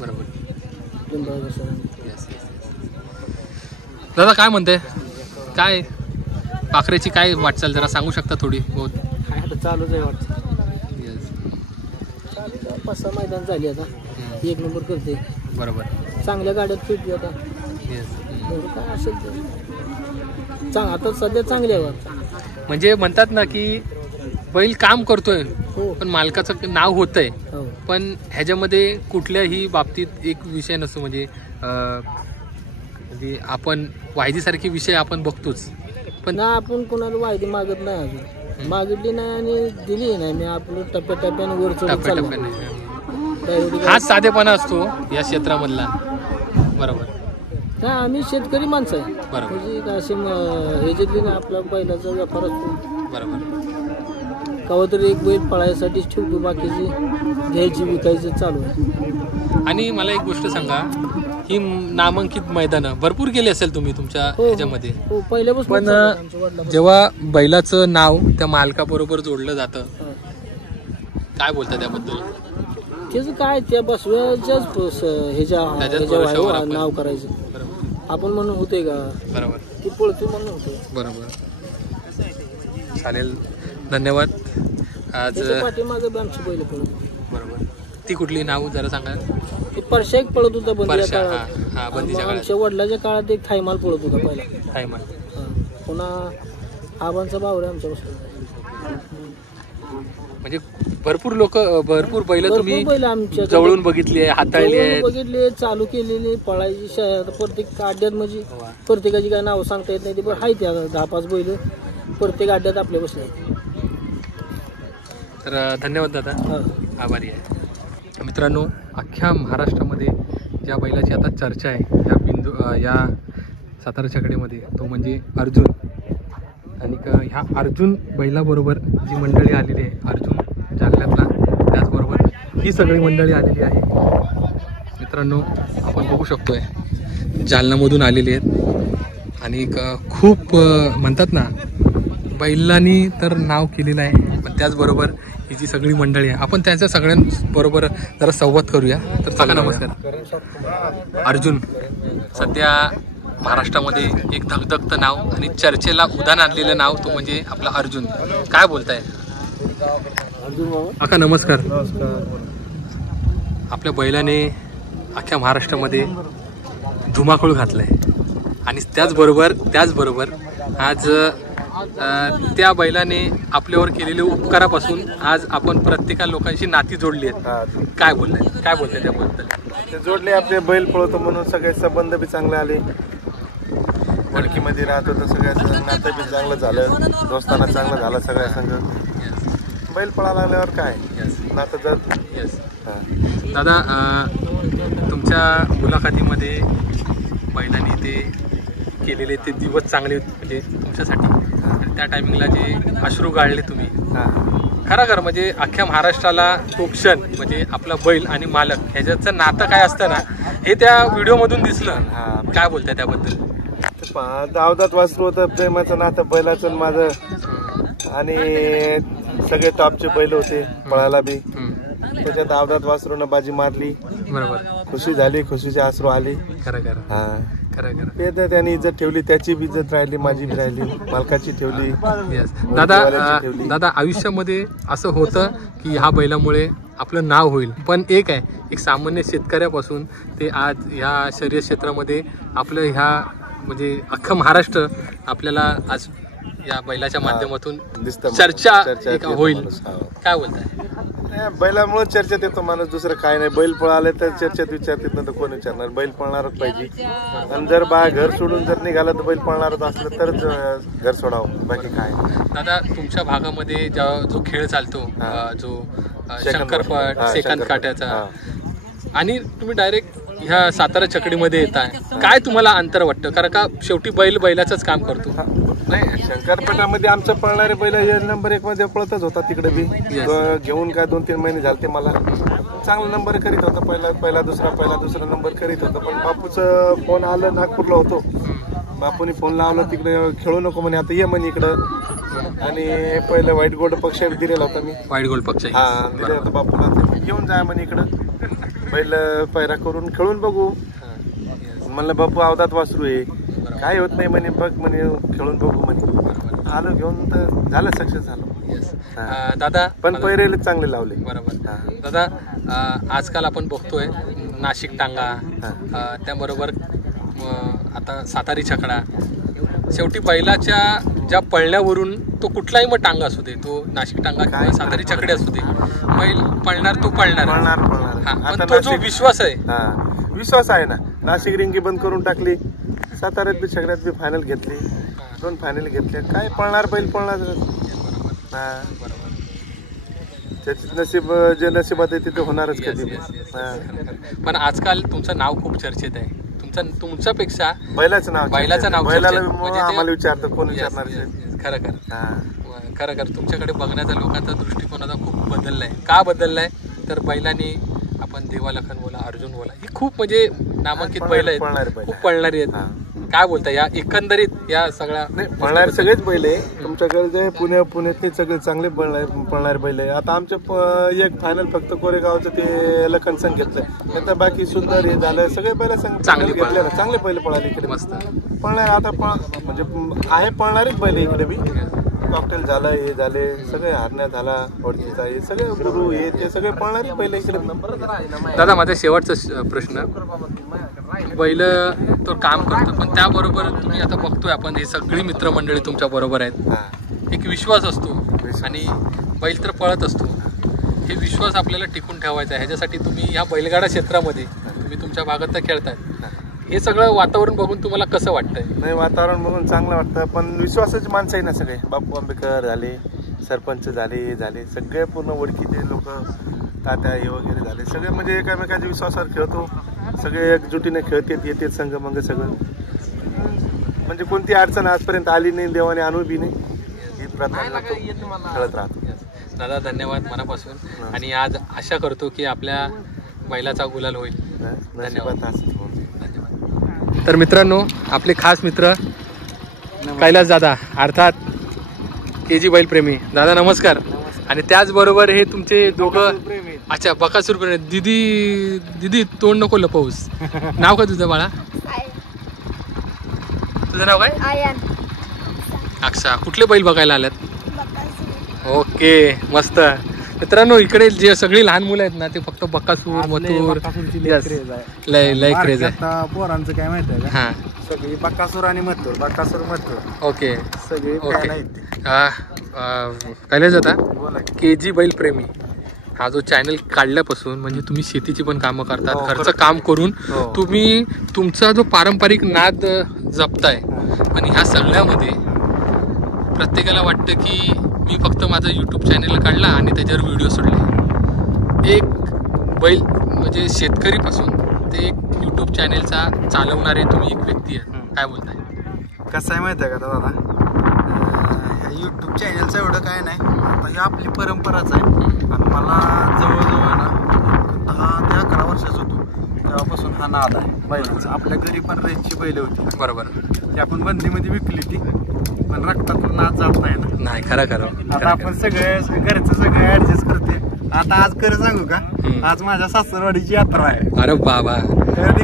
बरोबर. दादा काय म्हणते, काय पाखरेची काय वाटचाल जरा सांगू शकता थोडी बहुत? काय आता चालूच आहे वाटचाल. 5-6 मैदान झाली आता, 1 नंबर करते. बरोबर. चांगल्या गाड्यात फिरली आता. काय असेल तर आता सध्या चांगल्यावर. म्हणजे म्हणतात ना की बैल काम करतोय पण मालकाचं नाव होतंय, पण ह्याच्यामध्ये कुठल्याही बाबतीत एक विषय नसतो. म्हणजे आपण वायदीसारखे विषय आपण बघतोच, पण ना आपण कोणाला वायदी मागत नाही, अजून मागितली नाही आणि दिली नाही. मी आपलं टप्प्याटप्प्याने वर हाच साधेपणा असतो या क्षेत्रामधला. बरोबर. नाही आम्ही शेतकरी माणसं आहे, म्हणजे असे ह्याच्यातली ना आपला बैलाचा व्यापार असतो. बरोबर. कवा तरी एक बैल पळायसाठीच ठेवतो, बाकीची घ्यायची विकायचं चालू आहे. आणि मला एक गोष्ट सांगा, ही नामांकित मैदानं भरपूर केली असेल तुम्ही तुमच्या ह्याच्यामध्ये, पहिल्यापासून. पण जेव्हा बैलाचं नाव त्या मालकाबरोबर जोडलं जातं, काय बोलता त्याबद्दल? त्याचं काय, त्या बसव्याच्याच ह्याच्या नाव करायचं. आपण म्हणून होते का? बरोबर. ती पळतो म्हणून होते. बरोबर. चालेल, धन्यवाद. आज पाठीमागे आमची बैल पळत. बरोबर. ती कुठली नाव जरा सांगा? ती परशा एक पळत होता बंदीच्या काळात. आमच्या वडिलाच्या काळात एक थायमाल पळत होता पहिला. थायमाल. पुन्हा आबांचा भावरे आमच्यापासून. म्हणजे भरपूर बैल तुम्ही जवळून बघितली आहे, हाताळली आहे, बघितली, चालू केलेली पळायची. प्रत्येक अड्ड्यात म्हणजे प्रत्येकाची काय नाव सांगता येत नाही, ते पण आहे त्या 10-5 बैल प्रत्येक अड्ड्यात आपल्या बसले. तर धन्यवाद दादा, आभारी आहे. मित्रांनो, अख्ख्या महाराष्ट्रामध्ये ज्या बैलाची आता चर्चा आहे या सातारा छकडेमध्ये, तो म्हणजे अर्जुन. आणि ह्या अर्जुन बैलाबरोबर जी मंडळी आलेली आहे, अर्जुन जालन्यातला, त्याचबरोबर ही सगळी मंडळी आलेली आहे. मित्रांनो, आपण बघू शकतोय जालन्यामधून आलेली आहेत, आणि खूप म्हणतात ना बैलांनी तर नाव केलेलं आहे, पण त्याचबरोबर ही जी सगळी मंडळी आहे आपण त्यांच्या सगळ्यांबरोबर जरा संवाद करूया. तर चला नमस्कार. अर्जुन, सध्या महाराष्ट्रामध्ये एक धगधगतं नाव आणि चर्चेला उदाहरण आणलेलं नाव तो म्हणजे आपला अर्जुन. काय बोलताय? काका नमस्कार. आपल्या बैलाने अख्ख्या महाराष्ट्रामध्ये धुमाकूळ घातलाय आणि त्याचबरोबर आज त्या बैलाने आपल्यावर केलेल्या उपकारापासून आज आपण प्रत्येका लोकांशी नाती जोडली आहेत. काय बोलताय त्याबद्दल? ते जोडले, आपले बैल पळवतो म्हणून सगळे संबंध बी चांगले आले. वडकीमध्ये राहत होतं, सगळ्या नातं बी चांगलं झालं, दोस्ताना चांगलं झालं सगळ्या संघ. बैल पळायला लागल्यावर काय नातं जात. दादा, तुमच्या मुलाखतीमध्ये बैलांनी ते केलेले ते दिवस चांगले म्हणजे तुमच्यासाठी, त्या टायमिंगला जे अश्रू गाळले तुम्ही, खरं म्हणजे अख्ख्या महाराष्ट्राला तो क्षण म्हणजे आपला बैल आणि मालक ह्याच्याचं नातं काय असतं ना, हे त्या व्हिडिओमधून दिसलं. काय बोलताय त्याबद्दल? अवधात वासरू होतं, प्रेमाचं नातं बैलाचं माझं, आणि सगळे टॉपचे बैल होते पळायला बी. त्याच्यात अवधात वासरूनं बाजी मारली, बरोबर, खुशी झाली, खुशीचे अश्रू आले. त्याने इज्जत ठेवली, त्याची बी इज्जत राहिली, माझी बी राहिली, मालकाची ठेवली. दादा, आयुष्यामध्ये असं होतं की ह्या बैलामुळे आपलं नाव होईल, पण एक सामान्य शेतकऱ्यापासून ते आज ह्या शर्यत क्षेत्रामध्ये आपलं ह्या म्हणजे अख्खं महाराष्ट्र आपल्याला आज या बैलाच्या माध्यमातून चर्चा होईल. काय बोलताय? बैलामुळे चर्चेत येतो माणूस, दुसरं काय नाही. बैल पळाले तर चर्चेत विचारतात, नंतर कोण विचारणार? बैल पळणारच पाहिजे. आणि जर घर सोडून जर निघाला तर बैल पळणारच असलं तरच घर सोडावं, बाकी काय. दादा, तुमच्या भागामध्ये जो खेळ चालतो, जो शंकरपट, सेकंद काट्याचा, आणि तुम्ही डायरेक्ट ह्या सातारा चकडीमध्ये येताय, काय तुम्हाला अंतर वाटतं? कारण का शेवटी बैलाचंच काम करतो. नाही, शंकरपटामध्ये आमचं पळणारे बैल नंबर 1 मध्ये पळतच होता. तिकडे बी घेऊन काय 2-3 महिने झाले मला. चांगला नंबर करीत होता, पहिला दुसरा नंबर करीत होता. पण बापूचं फोन आलं, नागपूरला होतो, बापूने फोन लावला, तिकडे खेळू नको म्हणे, आता ये म्हणे इकडं. आणि पहिलं व्हाईट गोल्ड पक्ष दिलेला होता मी, व्हाईट गोल्ड पक्ष दिलेला होता बापूला, घेऊन जाय म्हणे इकडं, बैल पैरा करून खेळून बघू. म्हणलं बापू अवधात वासरू आहे, काय होत नाही म्हणे, बघ म्हणे, खेळून बघू म्हणे. आलो घेऊन, तर झालं, सक्सेस झालं. दादा, पण पैरेले चांगले लावले. बरोबर. दादा, आजकाल आपण बघतोय नाशिक टांगा, त्याबरोबर आता सातारी छकडा, शेवटी बैलाच्या ज्या पळण्यावरून तो कुठलाही मग टांगा असू दे, तो नाशिक टांगा किंवा सातारी छकडे असू दे, बैल पळणार तो पळणार. तो जो विश्वास आहे ना, नाशिक रिंगी बंद करून टाकली, साताऱ्यात बी छकड्यात बी फायनल घेतली, 2 फायनल घेतले, काय पळणार बैल पळणार. त्याची नशीब, जे नशिबात आहे तिथे होणारच कधी. पण आजकाल तुमचं नाव खूप चर्चेत आहे, तुमच्यापेक्षा बैलाचं नाव बैलाला आम्हाला विचारतात, कोण विचारणार? खरं तुमच्याकडे बघण्याचा लोकांचा दृष्टिकोन आता खूप बदललाय. का बदललाय? तर बैलांनी, आपण देवा लखन बोला, अर्जुन बोला, ही खूप म्हणजे नामांकित बैल आहेत, खूप पळणारी आहेत. काय बोलता या एकंदरीत या सगळ्या? नाही, पळणारे सगळेच बैल आहे तुमच्याकडे, जे पुण्यातले सगळे चांगले पळणारे बैल आहे. आता आमचं एक फायनल फक्त कोरेगावचं ते लखन संघ घेतलंय, नंतर बाकी सुंदर हे झालं, सगळे बैल चांगले घेतले, चांगले बैल पळाले इकडे. मस्त पळणार आता, म्हणजे आहे पळणारेच बैल इकडे बी. कॉकटेल झालं, हे झाले सगळे, हारण्या झाला, ओळखीचा, हे सगळे गुरु, हे ते सगळे पळणारे बैल इकडे. दादा, माझा शेवटचा प्रश्न, बैल तो काम करतो, पण त्याबरोबर तुम्ही आता बघतोय आपण, ही सगळी मित्रमंडळी तुमच्या बरोबर आहेत, एक विश्वास असतो आणि बैल तर पळत असतो. हे विश्वास आपल्याला टिकून ठेवायचा आहे, ह्याच्यासाठी तुम्ही ह्या बैलगाडा क्षेत्रामध्ये तुम्ही तुमच्या भागात तर खेळताय, हे सगळं वातावरण बघून तुम्हाला कसं वाटतंय? नाही, वातावरण बघून चांगलं वाटतं, पण विश्वासाची माणसं आहे ना सगळे. बापू आंबेकर झाले, सरपंच झाले, सगळे पूर्ण ओळखीचे लोक, तात्या हे वगैरे झाले, सगळे म्हणजे एकामेकाच्या विश्वासावर खेळतो, सगळे एकजुटीने खेळतात, येतात संघ मग सगळं. म्हणजे कोणती अडचण आजपर्यंत आली नाही, देवाने आणू बी नाही, ही प्रथा खेळत राहतो. दादा, धन्यवाद मनापासून, आणि आज आशा करतो की आपल्या बैलाचा गुलाल होईल. धन्यवाद. तर मित्रांनो, आपले खास मित्र कैलास दादा, अर्थात KG बैल प्रेमी दादा, नमस्कार. आणि त्याचबरोबर हे तुमचे दोघं अच्छा बकासूर प्रेमी. दीदी तोंड नको लपवूस. नाव का तुझं बाळा? तुझं नाव काय? अक्षा. कुठले बैल बघायला आल्यात? ओके मस्त. मित्रांनो इकडे जे सगळी लहान मुलं आहेत ना ते फक्त बकासूर मथुर लय क्रेज आहे. आता पोरांचं काय माहिती आहे का? हा सगळी बकासूर आणि मथुर ओके सगळी ओके. काय जाता KG बैल प्रेमी हा जो चॅनल काढल्यापासून म्हणजे तुम्ही शेतीची पण कामं करतात, घरचं काम करून तुम्ही तुमचा जो पारंपरिक नाद जपताय. आणि ह्या सगळ्यामध्ये प्रत्येकाला वाटतं की मी फक्त माझा यूट्यूब चॅनल काढला आणि त्याच्यावर व्हिडिओ सोडले. एक बैल म्हणजे शेतकरीपासून ते एक यूट्यूब चॅनलचा चालवणारे तुम्ही एक व्यक्ती आहे. काय बोलताय? कसं आहे माहिती आहे का दादा, यूट्यूब चॅनलचं एवढं काय नाही. आता ही आपली परंपराच आहे. आणि मला जवळजवळ ना 10 ते 11 वर्षाचा होतो तेव्हापासून हा नाद आहे बैलांचा. आपल्या घरी पण रेसची बैल होती बरोबर, ती आपण बंदीमध्ये विकली ती, पण रक्तातून नाद जात नाही ना. नाही खरं आता आपण सगळे घरचं सगळं ऍडजस्ट करते. आता आज खरं सांगू का, आज माझ्या सासरवाडीची यात्रा आहे. अरे बाबा,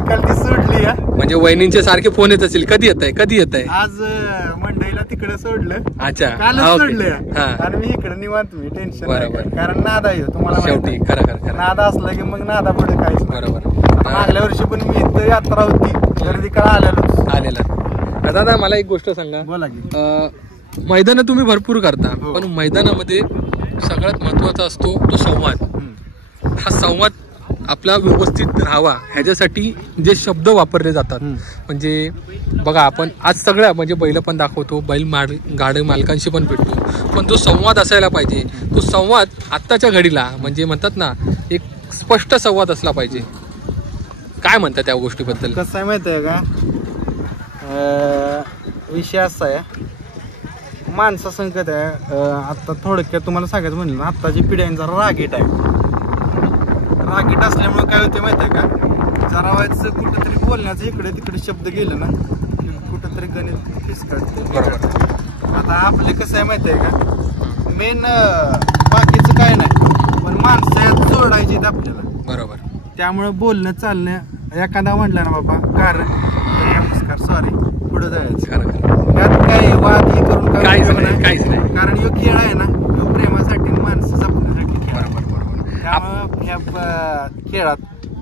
काल ती सोडली. म्हणजे वहिनींचे सारखे फोन येत असेल, कधी येत आहे? आज मंडईला तिकडे सोडलं. अच्छा कालच सोडलं आणि मी इकडे निवांत, मी टेन्शन बरोबर, कारण नाद आहे तुम्हाला शेवटी. खरं नाद असला की मग नादा पुढे काहीच बरोबर. मागल्या वर्षी पण मी इथं यात्रा होती गर्दी काळ आलेला. दादा मला एक गोष्ट सांगा. बोला की. मैदान तुम्ही भरपूर करता, पण मैदानामध्ये सगळ्यात महत्वाचा असतो तो संवाद. हा संवाद आपला व्यवस्थित राहावा ह्याच्यासाठी जे शब्द वापरले जातात, म्हणजे बघा आपण आज सगळ्या म्हणजे बैल पण दाखवतो, गाडी मालकांशी पण भेटतो, पण जो संवाद असायला पाहिजे तो संवाद आत्ताच्या घडीला म्हणजे म्हणतात ना एक स्पष्ट संवाद असला पाहिजे. काय म्हणतात त्या गोष्टीबद्दल? कसं आहे माहिती आहे का, विषय असा आहे माणसा संकट आहे. आता थोडक्यात तुम्हाला सांगायचं म्हणलं ना, आत्ताची पिढ्यांचा रागीट आहे. रागीट असल्यामुळे काय होते माहिती आहे का, जरा व्हायचं कुठंतरी बोलण्याचं इकडे तिकडे शब्द गेलं ना कुठंतरी गणित फिसकळते. आता आपले कसं आहे माहिती आहे का, मेन बाकीचं काय नाही, पण माणसं जोडायची आपल्याला बरोबर. त्यामुळे बोलणं चालणं एखादा म्हटलं ना बाबा कारण नमस्कार सॉरी पुढे जायचं, त्यात काय वाद हे करून काहीच नाही. कारण यो खेळ आहे ना, यो प्रेमासाठी माणसं जपण्यासाठी खेळ. त्यामुळे या खेळात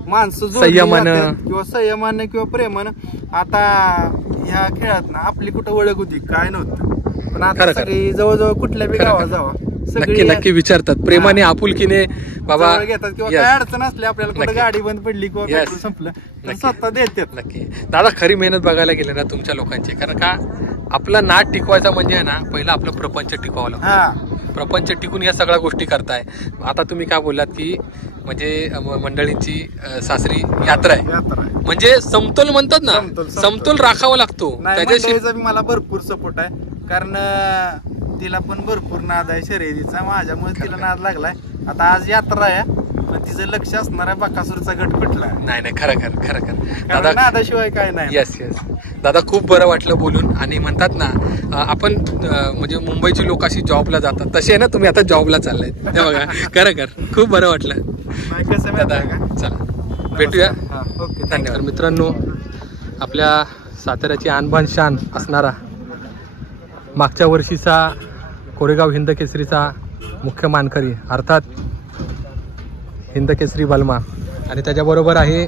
माणसं संयमानं किंवा किंवा प्रेमानं. आता ह्या खेळात ना आपली कुठं ओळख होती काय नव्हतं, पण आता सगळी जवळजवळ कुठल्या बी गावात जावा नक्की विचारतात प्रेमाने आपुलकीने बाबा घेतात, किंवा काय अडचण असली आपल्याला कुठं गाडी बंद पडली किंवा पेट्रोल संपलं तर स्वतः देतात. नक्की दादा, खरी मेहनत बघायला गेले ना तुमच्या लोकांची, कारण का आपला नाद टिकवायचा म्हणजे ना पहिला आपलं प्रपंच टिकवावं लागतं. प्रपंच टिकून या सगळ्या गोष्टी करताय. आता तुम्ही काय बोललात की म्हणजे मंडळींची सासरी यात्रा आहे, म्हणजे समतोल म्हणतात ना, समतोल राखावा लागतो. त्याच्याशी मला भरपूर सपोर्ट आहे, कारण तिला पण भरपूर नाद आहे शर्यतीचा, माझ्यामुळे तिला नाद लागलाय. आता आज यात्रा आहे पण तिचं लक्ष असणार आहे बकासूरचा गट कुठला. नाही खरं दादा, नादाशिवाय काय नाही. येस दादा, खूप बरं वाटलं बोलून. आणि म्हणतात ना आपण म्हणजे मुंबईची लोक अशी जॉबला जातात, तसे आहे ना तुम्ही आता जॉबला चाललाय. ते बघा खरं खूप बरं वाटलं. दादा चला भेटूया. धन्यवाद. मित्रांनो, आपल्या साताऱ्याची आणबान शान असणारा मागच्या वर्षीचा कोरेगाव हिंद केसरीचा मुख्य मानकरी अर्थात हिंद केसरी बलमा, आणि त्याच्याबरोबर आहे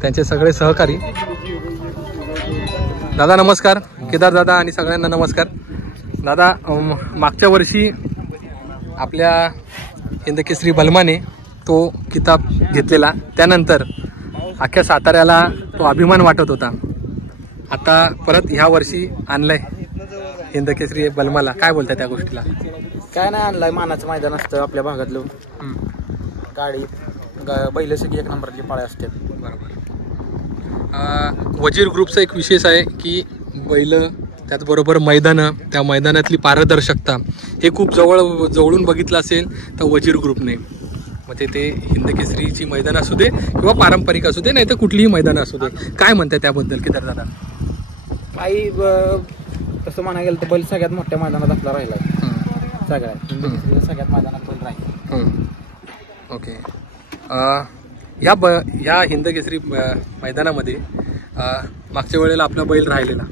त्यांचे सगळे सहकारी. दादा नमस्कार. केदार दादा आणि सगळ्यांना नमस्कार. दादा, मागच्या वर्षी आपल्या हिंद केसरी बलमाने तो किताब घेतलेला, त्यानंतर अख्ख्या साताऱ्याला तो अभिमान वाटत होता. आता परत ह्या वर्षी आणलंय हिंद केसरी बलमाला. काय बोलताय त्या गोष्टीला? काय नाही, आणलाय मानाचं मैदान असतं आपल्या भागातलं. गाडी बैल सगळी एक नंबरची पाळ्या असतात. बरोबर. वजीर ग्रुपचा एक विशेष आहे की बैल, त्याचबरोबर मैदानं, त्या मैदानातली पारदर्शकता हे खूप जवळून बघितलं असेल तर वजीर ग्रुपने. म्हणजे ते हिंद केसरीची मैदान असू दे किंवा पारंपरिक असू दे, नाही तर कुठलीही मैदानं असू दे. काय म्हणताय त्याबद्दल केदार दादा? काही तसं म्हणायला गेलं तर बैल सगळ्यात मोठ्या मैदानात आपला राहिला. सगळ्यात सगळ्यात मैदानात बैल राहील. ओके. या हिंद केसरी मैदानामध्ये मागच्या वेळेला आपला बैल राहिलेला,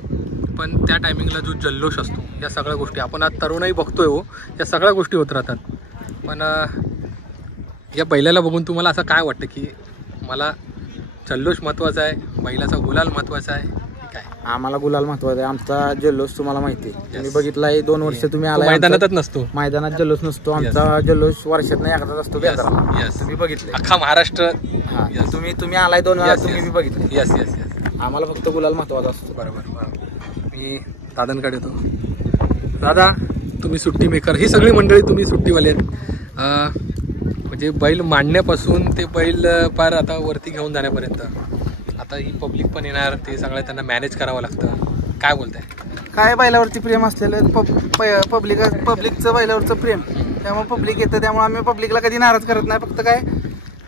पण त्या टायमिंगला जो जल्लोष असतो, या सगळ्या गोष्टी आपण आज तरुणही बघतोय हो, या सगळ्या गोष्टी होत राहतात. पण या बैलाला बघून तुम्हाला असं काय वाटतं की मला जल्लोष महत्त्वाचा आहे, बैलाचा गुलाल महत्त्वाचा आहे की काय? आम्हाला गुलाल महत्वाचा आहे. आमचा जल्लोष तुम्हाला माहिती आहे, तुम्ही बघितलाय 2 वर्ष तुम्ही आला, मैदानातच नसतो, मैदानात जल्लोष नसतो. आमचा जल्लोष वर्षात एकदाच असतो बेंद्राला. तुम्ही बघितले अख्खा महाराष्ट्र. तुम्ही आलाय 2 वेळा, तुम्ही बी बघितले. Yes yes yes. आम्हाला फक्त गुलाल महत्वाचा असतो. बरोबर. मी दादांकडे येतो. दादा, तुम्ही सुट्टी मेकर, ही सगळी मंडळी तुम्ही सुट्टीवाले आहेत. म्हणजे बैल मांडण्यापासून ते बैल पार आता वरती घेऊन जाण्यापर्यंत, आता ही पब्लिक पण येणार, ते सगळं त्यांना मॅनेज करावं लागतं. काय बोलताय? काय बैलावरती प्रेम असलेलं पब्लिकचं बैलावरचं प्रेम, त्यामुळे पब्लिक येतं, त्यामुळे आम्ही पब्लिकला कधी नाराज करत नाही. फक्त काय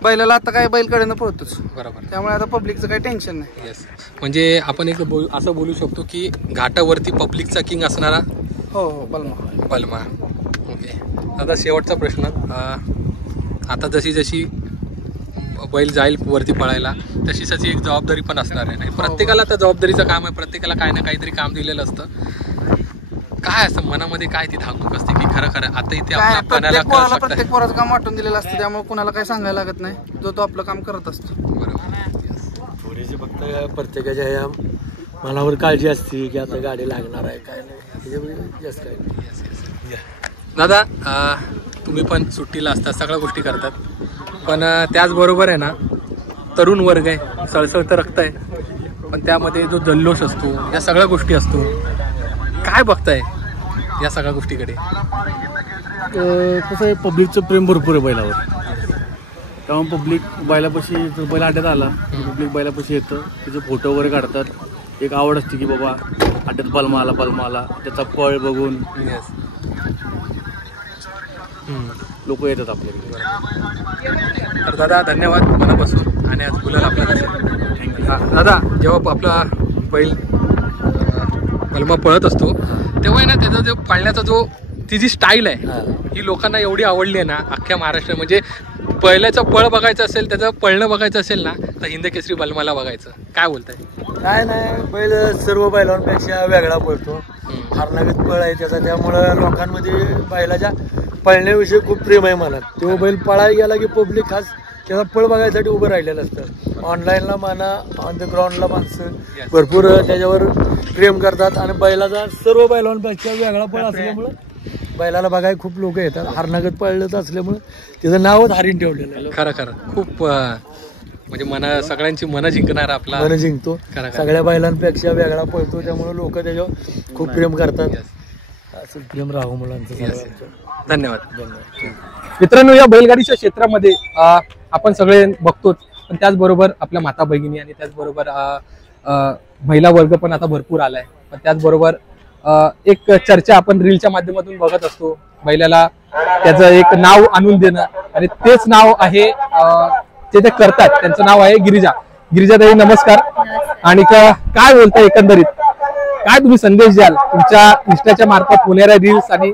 बैलाला आता काय बैलकडेनं पळतोच. बरोबर. त्यामुळे आता पब्लिकचं काही टेन्शन नाही. येस. म्हणजे आपण एक असं बोलू शकतो की घाटावरती पब्लिकचा किंग असणारा हो बलमा. ओके. आता शेवटचा प्रश्न, आता जशी बैल जाईल वरती पळायला तशी एक जबाबदारी पण असणार आहे. नाही प्रत्येकाला आता जबाबदारीचं काम आहे, प्रत्येकाला काही ना काहीतरी काम दिलेलं असतं. काय असं मनामध्ये काय ती धाकधूक असते की खरं आता इथे प्रत्येक पोराचं काम वाटून दिलेलं असतं, त्यामुळे कुणाला काही सांगायला लागत नाही, जो तो आपलं काम करत असतो. थोडीशी फक्त प्रत्येकाच्या या मनावर काळजी असते की आता गाडी लागणार आहे काय नाही, जास्त काय. दादा, तुम्ही पण सुट्टीला असतात, सगळ्या गोष्टी करतात, पण त्याचबरोबर आहे ना तरुण वर्ग आहे, सळसळतं रक्त आहे, पण त्यामध्ये जो जल्लोष असतो, या सगळ्या गोष्टी असतो. काय बघताय या सगळ्या गोष्टीकडे? कसं आहे, पब्लिकचं प्रेम भरपूर आहे बैलावर, त्यामुळे पब्लिक बैलापाशी, जर बैल अड्ड्यात आला पब्लिक बैलापाशी येतं, त्याचे फोटो वगैरे काढतात. एक आवड असते की बाबा अड्ड्यात बलमा आला, त्याचा पळ बघून लोक येतात आपल्याकडे. तर दादा धन्यवाद मनापासून. आणि आज गुलाल आपला थँक्यू. दादा, जेव्हा आपला बैल बलमा पळत असतो तेव्हा आहे ना, त्याचा जो पळण्याचा ती जी स्टाईल आहे ही लोकांना एवढी आवडली आहे ना अख्ख्या महाराष्ट्रात. म्हणजे पहिल्याचं पळ बघायचं असेल, त्याचं पळणं बघायचं असेल ना, तर हिंद केसरी बलमाला बघायचं. काय बोलताय? काय नाही, बैल सर्व बैलांपेक्षा वेगळा पळतो, हारनागत पळ आहे त्याचा, त्यामुळं लोकांमध्ये बैलाच्या पळण्याविषयी खूप प्रेम आहे मनात. तो बैल पळायला गेला की पब्लिक खास त्याचा पळ बघायसाठी उभं राहिलेलं असतं. ऑनलाईनला म्हणा, ऑन द ग्राउंडला माणसं भरपूर त्याच्यावर प्रेम करतात, आणि बैलाचा सर्व बैलांपेक्षा वेगळा पळ असल्यामुळं बैलाला बघायला खूप लोक येतात. हारनागत पळत असल्यामुळं त्याचं नावच हारीन ठेवलेलं आहे. खरं खूप म्हणजे सगळ्यांची मनं जिंकणार आपला, मन जिंकतो, सगळ्या बैलांपेक्षा वेगळा पळतो, त्यामुळे लोक त्याच्यावर खूप प्रेम करतात. असं प्रेम राहू मुलांचं. धन्यवाद. मित्रांनो, या बैलगाडीच्या क्षेत्रामध्ये आपण सगळे बघतोच, पण त्याचबरोबर आपल्या माता भगिनी आणि त्याचबरोबर महिला वर्ग पण आता भरपूर आलाय. पण त्याचबरोबर एक चर्चा आपण रीलच्या माध्यमातून बघत असतो, बैलाला त्याचं एक नाव आणून देणं, आणि तेच नाव आहे ते करतात. त्यांचं नाव आहे गिरिजाताई. नमस्कार. आणि काय बोलताय एकंदरीत, काय तुम्ही संदेश द्याल तुमच्या इन्स्टाच्या मार्फत होणाऱ्या रील्स आणि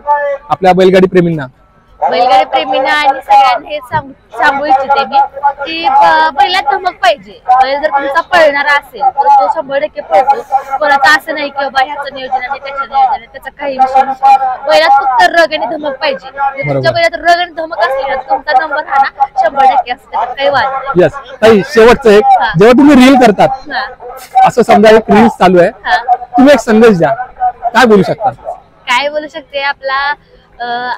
आपल्या बैलगाडी प्रेमींना? बैलगाडी प्रेमींना आणि सगळ्यांना हे सांगू इच्छिते मी की बैलात धमक पाहिजे. बैल जर तुमचा पळणारा असेल तर तो 100% पळतो. कोणाचं असं नाही की बाबा ह्याचं नियोजन आणि त्याचं नियोजन, त्याचा काही विषय नसतो. बैलात फक्त रग आणि धमक पाहिजे. तुमच्या बैलात रग आणि धमक असली तर तुमचा नंबर हा ना 100% असतो, त्यात काही वाद नाही. यस ताई, शेवटचं एक, जेव्हा तुम्ही रील करतात, असं समजा एक रील्स चालू आहे, तुम्ही एक संदेश द्या, काय बोलू शकता? काय बोलू शकते?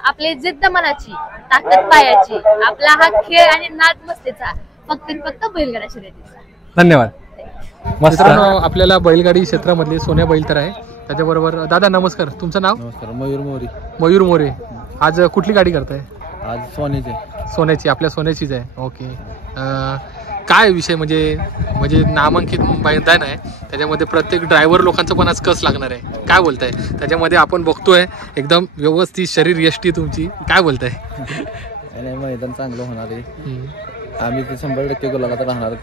आपली जिद्द मनाची, ताकद पायाची, आपला हा खेळ आणि नाद मस्तीचा, फक्त बैलगाडा शर्यतीचा. धन्यवाद. मस्त. आपल्याला बैलगाडी क्षेत्रामधले सोन्या बैल तर आहे, त्याच्याबरोबर दादा नमस्कार, तुमचं नाव? नमस्कार, मयूर मोरे. मयूर मोरे. आज कुठली गाडी करताय? आज सोन्याची, आपल्या सोन्याचीच आहे. ओके. काय विषय, म्हणजे नामांकित मैदान आहे, त्याच्यामध्ये प्रत्येक ड्रायव्हर लोकांचं पण आज कस लागणार आहे, काय बोलताय? त्याच्यामध्ये आपण बघतोय एकदम व्यवस्थित शरीर यष्टी तुमची, काय बोलताय? मैदान चांगलं होणार आहे, आम्ही ते 100% गुलालात राहणार.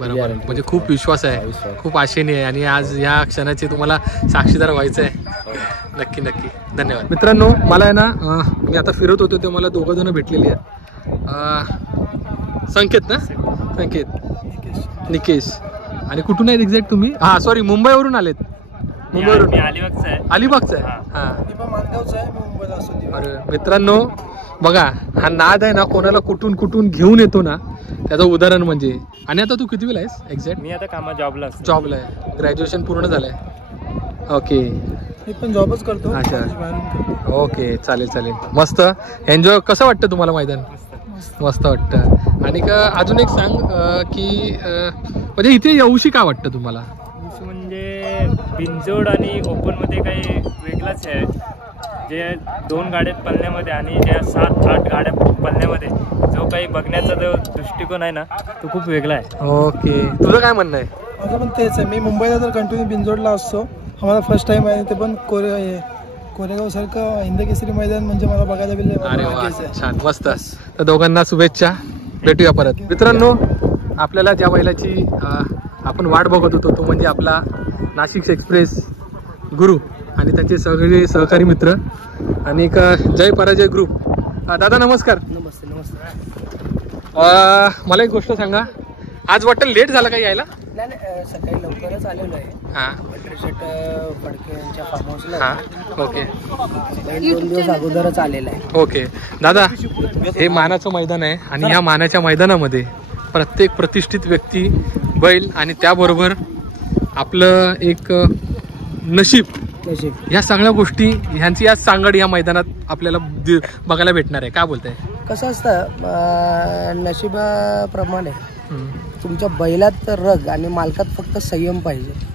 बरोबर, म्हणजे खूप विश्वास आहे, खूप आशेने आहे, आणि आज या क्षणाचे तुम्हाला साक्षीदार व्हायचं आहे. नक्की नक्की धन्यवाद. मित्रांनो मला आहे ना मी आता फिरत होतो ते मला दोघं जण भेटलेली आहेत. संकेत ना, संकेत, निकेश. आणि कुठून आहेत एक्झॅक्ट तुम्ही? हा सॉरी मुंबईवरून आलेत. मुंबईवरून अलिबागचा आहे. अलिबागचा आहे. हा अरे मित्रांनो बघा हा नाद आहे ना कोणाला कुठून कुठून घेऊन येतो ना त्याचं उदाहरण म्हणजे. आणि आता तू कितवीला आहेस एक्झॅक्ट? मी आता कामात जॉबला आहे. ग्रॅज्युएशन पूर्ण झालंय. ओके मी पण जॉबच करतो. अच्छा ओके चालेल चालेल मस्त. एन्जॉय कसं वाटतं तुम्हाला मैदान? मस्त वाटतं. आणि अजून एक सांग की म्हणजे इथे येऊशी का वाटतं तुम्हाला? म्हणजे बिनजोड आणि ओपन मध्ये काही वेगळाच आहे. जे 2 गाड्या पळण्यामध्ये आणि ज्या 7-8 गाड्या पळण्यामध्ये जो काही बघण्याचा जो दृष्टिकोन आहे ना तो खूप वेगळा आहे. ओके तुझं काय म्हणणं आहे? माझं पण तेच आहे. मी मुंबईला तर कंटिन्यू बिनजोडला असतो. आम्हाला फर्स्ट टाइम आहे ते पण कोरेगाव सारखं हिंद केसरी मैदान म्हणजे मला बघायला गेले. अरे वा छान मस्त. तर दोघांना शुभेच्छा. भेटूया परत. मित्रांनो आपल्याला ज्या बैलाची आपण वाट बघत होतो तो म्हणजे आपला नाशिक एक्सप्रेस गुरु आणि त्यांचे सगळे सहकारी मित्र आणि एक जय पराजय ग्रुप. दादा नमस्कार. नमस्ते. मला एक गोष्ट सांगा, आज वाटतं लेट झाला का यायला? नाही सकाळी लवकरच आलेलो आहे. फडके यांच्या फार्म हाऊसला. ओके 2 दिवस अगोदरच आलेला आहे. ओके दादा हे मानाचं मैदान आहे आणि ह्या मानाच्या मैदानामध्ये प्रत्येक प्रतिष्ठित व्यक्ती बैल आणि त्याबरोबर आपलं एक नशीब ह्या सगळ्या गोष्टी ह्यांची आज सांगड या मैदानात आपल्याला बघायला भेटणार आहे. काय बोलताय? कसं असतं नशिबाप्रमाणे तुमच्या बैलात रग आणि मालकात फक्त संयम पाहिजे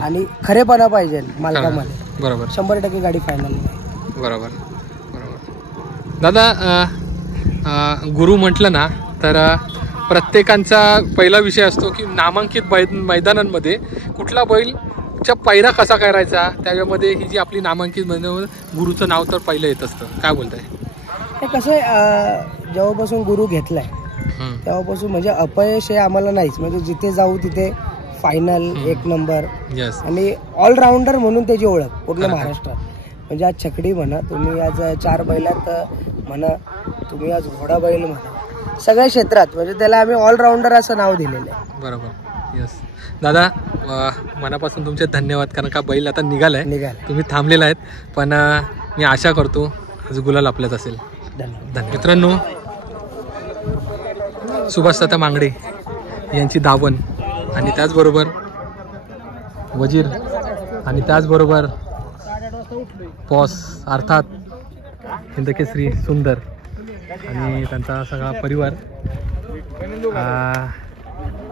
आणि खरेपणा पाहिजे मालकामध्ये. बरोबर 100% गाडी फायनल. बरोबर. दादा गुरु म्हटलं ना तर प्रत्येकांचा पहिला विषय असतो की नामांकित मैदानांमध्ये कुठला बैलच्या पायरा कसा करायचा. त्याच्यामध्ये ही जी आपली नामांकित मैदान गुरुचं नाव तर पहिलं येत असतं. काय बोलताय? हे कसं जेव्हापासून गुरु घेतलाय तेव्हापासून म्हणजे अपयश हे आम्हाला नाहीच. म्हणजे जिथे जाऊ तिथे फायनल 1 नंबर आणि ऑलराऊंडर म्हणून त्याची ओळख पूर्ण महाराष्ट्रात. म्हणजे आज छकडी म्हणा तुम्ही, आज 4 बैलात म्हणा तुम्ही, आज घोडा बैल म्हणा, सगळ्या क्षेत्रात म्हणजे त्याला आम्ही ऑलराऊंडर असं नाव दिलेलं आहे. बरोबर. यस दादा मनापासून तुमचे धन्यवाद. कारण का बैल आता निघालाय तुम्ही थांबलेला आहेत पण मी आशा करतो आज गुलाल आपल्याच असेल. धन्यवाद. मित्रांनो सुभाषदादा मांगडे यांची दावण आणि त्याचबरोबर वजीर आणि त्याचबरोबर पॉस अर्थात हिंदकेसरी सुंदर आणि त्यांचा सगळा परिवार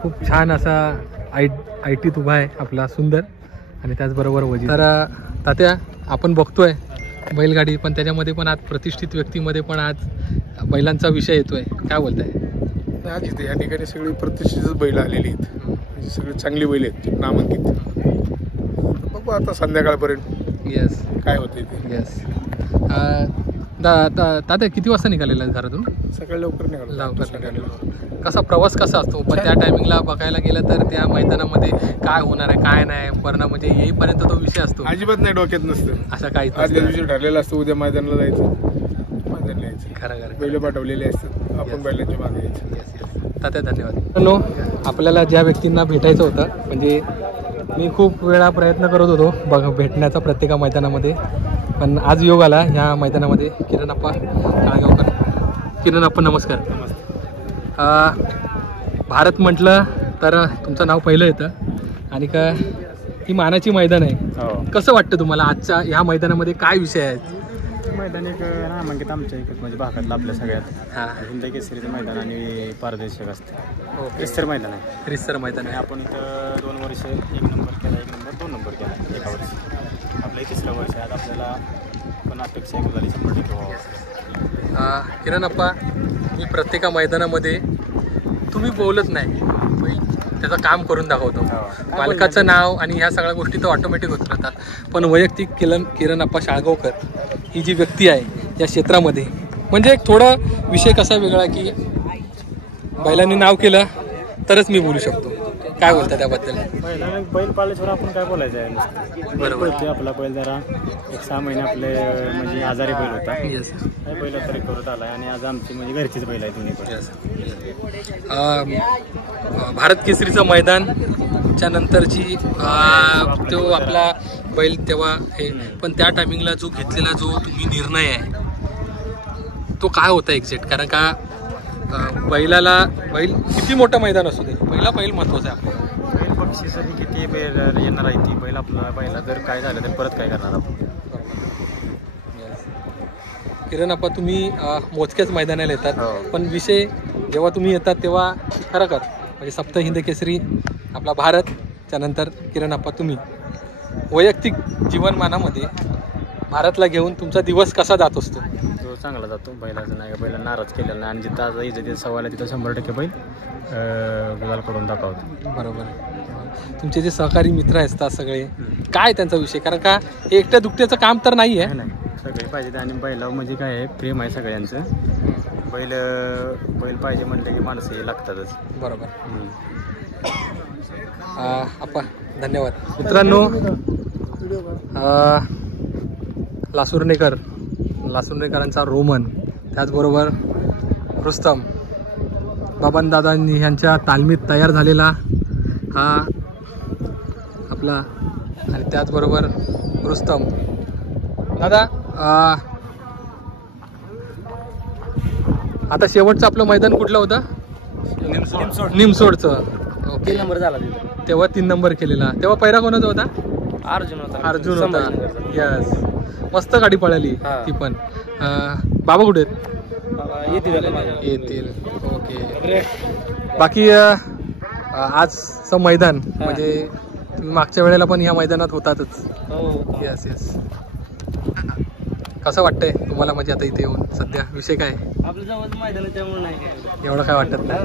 खूप छान असा आय टीत उभा आहे आपला सुंदर आणि त्याचबरोबर वजीर. तर तात्या आपण बघतोय बैलगाडी पण त्याच्यामध्ये पण आज प्रतिष्ठित व्यक्तीमध्ये पण आज बैलांचा विषय येतोय. काय बोलताय? आज इथे या ठिकाणी सगळी प्रतिष्ठितच बैल आलेली आहेत. म्हणजे सगळी चांगली बैल आहेत नामांकित. बघू आता संध्याकाळपर्यंत येस काय होते ते. येस तात्या किती वाजता निघालेला घरातून? सकाळी लवकर निघालो. कसा प्रवास कसा असतो पण त्या टायमिंगला बघायला गेलं तर त्या मैदानामध्ये काय होणार आहे काय नाही परिणाम म्हणजे येईपर्यंत तो विषय असतो. अजिबात नाही डोक्यात नसतं. असं काही आदल्या दिवशी ठरलेलं असतं उद्या मैदानाला जायचं, मैदानाला यायचं. खरं बैल पाठवलेले असतात आपण बैलांच्या मागे यायचं. तात्या धन्यवाद. आपल्याला ज्या व्यक्तींना भेटायचं होतं म्हणजे मी खूप वेळा प्रयत्न करत होतो भेटण्याचा प्रत्येक मैदानामध्ये पण आज योग आला ह्या मैदानामध्ये. किरणप्पा काळगावकर. किरणप्पा नमस्कार. भारत म्हटलं तर तुमचं नाव पहिलं येतं आणि ही मानाची मैदान आहे. कसं वाटतं तुम्हाला आजच्या ह्या मैदानामध्ये काय विषय आहेत? मैदान एक नामांकित आमच्या एक म्हणजे भागातलं आपल्या सगळ्यात हिंद केसरीचं मैदान आणि पारदर्शक असतं. रिस्तर मैदान आहे. रिस्तर मैदान आहे. आपण इथं 2 वर्ष 1 नंबर केला, 1 नंबर 2 नंबर केला एका वर्षी. आपलं 3रं वर्ष आहे. आपल्याला पण अपेक्षा आहे गुलाली 100% व्हावं. किरणप्पा मी प्रत्येका मैदानामध्ये तुम्ही बोलत नाही त्याचं काम करून दाखवतो. मालकाचं नाव आणि ह्या सगळ्या गोष्टी तर ऑटोमॅटिक होत राहतात पण वैयक्तिक किरणप्पा शाळगावकर ही जी व्यक्ती आहे या क्षेत्रामध्ये म्हणजे एक थोडा विषय कसा वेगळा की बैलांनी नाव केलं तरच मी बोलू शकतो. काय बोलता त्याबद्दल? बैल पाळल्याशिवाय आपण काय बोलायचं आहे नुसतं. बरोबर. आपला बैल जरा 1-6 महिने आपले म्हणजे आजारी बैल होता. काय बैल तरी करत आलाय आणि आज आमची म्हणजे घरचीच बैल आहे दोन्ही पण. भारत केसरीचं मैदान च्या नंतरची तो आपला बैल तेव्हा हे, पण त्या टायमिंगला जो घेतलेला जो तुम्ही निर्णय आहे तो काय होता एक्झॅक्ट? कारण का बैलाला बैल किती मोठं मैदान असू दे, पहिला बैल महत्वाचा आहे आपल्याला. बैल बक्षिसाची किती बैल येणार आहे ती बैल आपल्याला बैला जर काय झालं तर परत काय करणार आपण. किरण आप्पा, तुम्ही मोजक्याच मैदानाला येतात, पण विषय जेव्हा तुम्ही येतात तेव्हा खरोखर म्हणजे सप्त हिंद केसरी आपला भारत, त्यानंतर किरण आप्पा तुम्ही वैयक्तिक जीवनमानामध्ये भारतला घेऊन तुमचा दिवस कसा जात असतो? तो चांगला जातो. बैलाचं नाही, बैला नाराज केलेला नाही आणि जिथं आज इज्जतीचा सवाल आहे तिथं 100% बैल गुलाल करून दाखवतो. बरोबर. तुमचे जे सहकारी मित्र असतात सगळे, काय त्यांचा विषय? कारण का हे एकट्या दुकट्याचं काम तर नाही आहे. सगळे पाहिजे आणि बैला म्हणजे काय आहे, प्रेम आहे सगळ्यांचं. बैल पाहिजे म्हणले की माणसं हे लागतातच. बरोबर. आप्पा धन्यवाद. मित्रांनो, लासुर्णेकरांचा रोमन, त्याचबरोबर रुस्तम, बाबांदादा यांच्या तालमीत तयार झालेला हा आपला, आणि त्याचबरोबर रुस्तम दादा. आता शेवटचं आपलं मैदान कुठलं होतं? निमसोडचं. ओके. 3 नंबर झाला तेव्हा 3 नंबर केलेला. तेव्हा पहिला कोणाचा होता? अर्जुन होता. यस, मस्त गाडी पळाली ती पण. बाबा कुठे येतील? ओके. बाकी आजचं मैदान म्हणजे तुम्ही मागच्या वेळेला पण या मैदानात होतातच. Yes yes. कसं वाटतंय तुम्हाला म्हणजे आता इथे येऊन सध्या? विषय काय? आपलं जवळ मैदान त्यामुळे नाही एवढं काय वाटत नाही.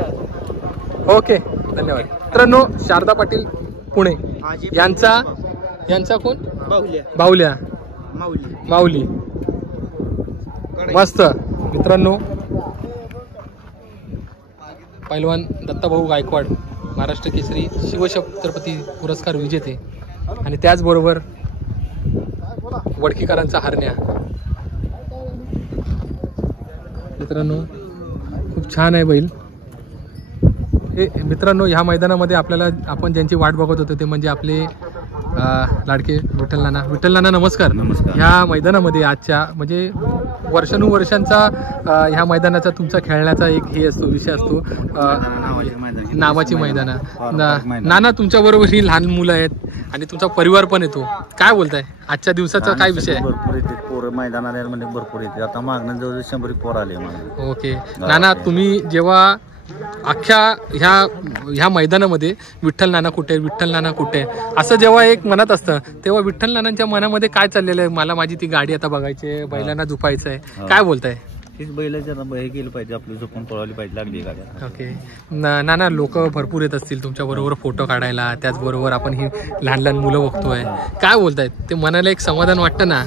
ओके, धन्यवाद. मित्रांनो, शारदा पाटील पुणे यांचा कोण? बाहुल्या माऊली. मस्त. मित्रांनो, पैलवान दत्ताभाऊ गायकवाड महाराष्ट्र केसरी शिवछत्रपती पुरस्कार विजेते, आणि त्याचबरोबर वडकीकरांचा हरण्या. मित्रांनो, खूप छान आहे बैल. मित्रांनो, ह्या मैदानामध्ये आपल्याला आपण ज्यांची वाट बघत होतो ते म्हणजे आपले लाडके विठ्ठल नाना. नमस्कार. ह्या मैदानामध्ये आजच्या म्हणजे वर्षानुवर्षांचा ह्या मैदानाचा तुमचा खेळण्याचा एक हे असतो, विषय असतो, नावाची मैदानं. नाना, तुमच्या बरोबर ही लहान मुलं आहेत आणि तुमचा परिवार पण येतो. काय बोलताय आजच्या दिवसाचा काय विषय आहे? भरपूर येते पोरं मैदानाला, म्हणजे भरपूर येते. आता मागणं जवळ 100 पोरं आले. ओके. नाना, तुम्ही जेव्हा अख्ख्या ह्या मैदानामध्ये विठ्ठल नाना कुठे असं जेव्हा एक मनात असतं, तेव्हा विठ्ठल नानांच्या मनामध्ये काय चाललेलं आहे? मला माझी ती गाडी आता बघायची आहे, बैलांना झुपायचं आहे, काय बोलताय? हीच बैलाच्या हे केलं पाहिजे, आपली झोपून पळवली पाहिजे, लागली गाड्या. ओके. नाना, लोक भरपूर येत असतील तुमच्याबरोबर फोटो काढायला, त्याचबरोबर आपण ही लहान लहान मुलं बघतोय, काय बोलतायत? ते मनाला एक समाधान वाटतं ना?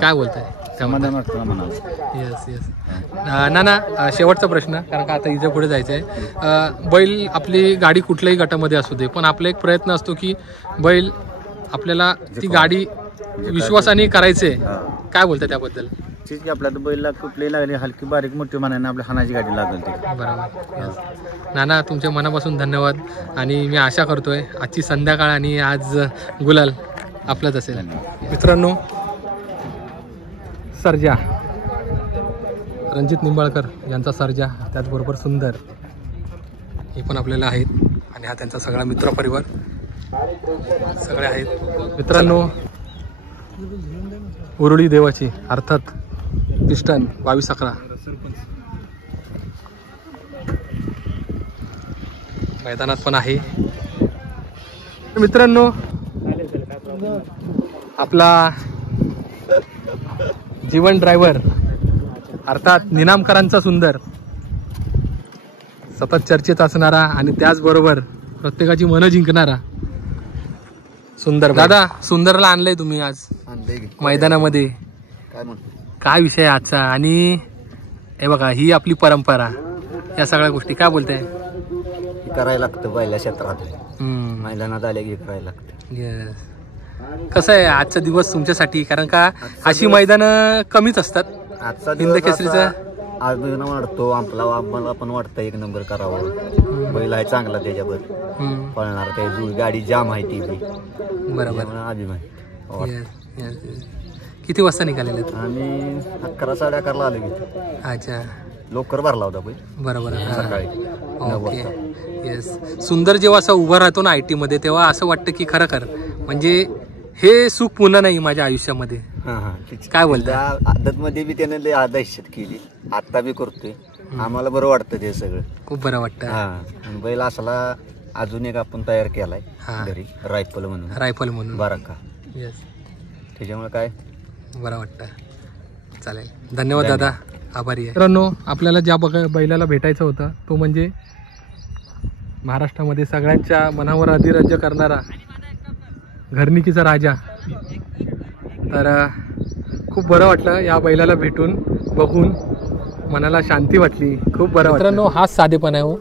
काय बोलताय? समाधान वाटतं मनाला. Yes yes. नाना, शेवटचा प्रश्न, कारण का आता इथे पुढे जायचं आहे. बैल आपली गाडी कुठल्याही गटामध्ये असू दे, पण आपला एक प्रयत्न असतो की बैल आपल्याला ती गाडी विश्वासाने करायचे. काय बोलताय त्याबद्दल? ठीक आहे, आपल्याला बैलला कुठलीही लागली, हलकी बारीक मोठी मनाने आपल्या हानाची गाडी लागेल ती. बरोबर. नाना, तुमच्या मनापासून धन्यवाद, आणि मी आशा करतोय आजची संध्याकाळ आणि आज गुलाल आपलाच असेल. मित्रांनो, सर्जा, रणजित निंबाळकर यांचा सर्जा, त्याचबरोबर सुंदर, हे पण आपल्याला आहेत, आणि हा त्यांचा सगळा मित्रपरिवार सगळे आहेत. मित्रांनो, उरुळी देवाची अर्थात पिस्टन 2211 मैदानात पण आहे. मित्रांनो, आपला जीवन ड्रायव्हर अर्थात निनामकरांचा सुंदर, सतत चर्चेत असणारा आणि त्याचबरोबर प्रत्येकाची मनं जिंकणारा सुंदर. दादा, सुंदरला आणलंय तुम्ही आज मैदानामध्ये, काय विषय आजचा? आणि हे बघा, ही आपली परंपरा, या सगळ्या गोष्टी काय बोलताय? करायला लागतं पहिल्या क्षेत्रात. मैदानात आले की करायला लागते. येस. कसं आहे आजचा दिवस तुमच्यासाठी, कारण का अशी मैदानं कमीच असतात. आजचा हिंद केसरीचा अभिमान वाटतो आम्हाला पण वाटतं एक नंबर करावं. बैल आहे चांगला त्याच्यावर पळणार, त्या गाडी जाम आहे ती बरोबर अभिमान. किती वाजता निघालेले? आम्ही 11 साडे11ला आलो की. अच्छा, लवकर भरला होता बैल. बरोबर सकाळी. ओके. येस. सुंदर जेव्हा असं उभं राहतो ना IT मध्ये, तेव्हा असं वाटतं की खरं म्हणजे हे सुख पुन्हा नाही माझ्या आयुष्यामध्ये. काय बोलता? आदत मध्ये बी त्याने लय दहशत केली, आता बी करतोय. आम्हाला बरं वाटतं ते सगळं, खूप बरं वाटतं. बैल असला अजून एक आपण तयार केलाय घरी, रायफल म्हणून बारका. येस. त्याच्यामुळे काय बरं वाटतं. चालेल, धन्यवाद दादा, आभारी आहे. मित्रांनो, आपल्याला ज्या बैलाला भेटायचं होतं तो म्हणजे महाराष्ट्रामध्ये सगळ्यांच्या मनावर अधिराज्य करणारा घरनिकीचा राजा. तर खूप बरं वाटलं या बैलाला भेटून, बघून मनाला शांती वाटली, खूप बरं वाटलं. मित्रांनो, हाच साधेपणा आहे हो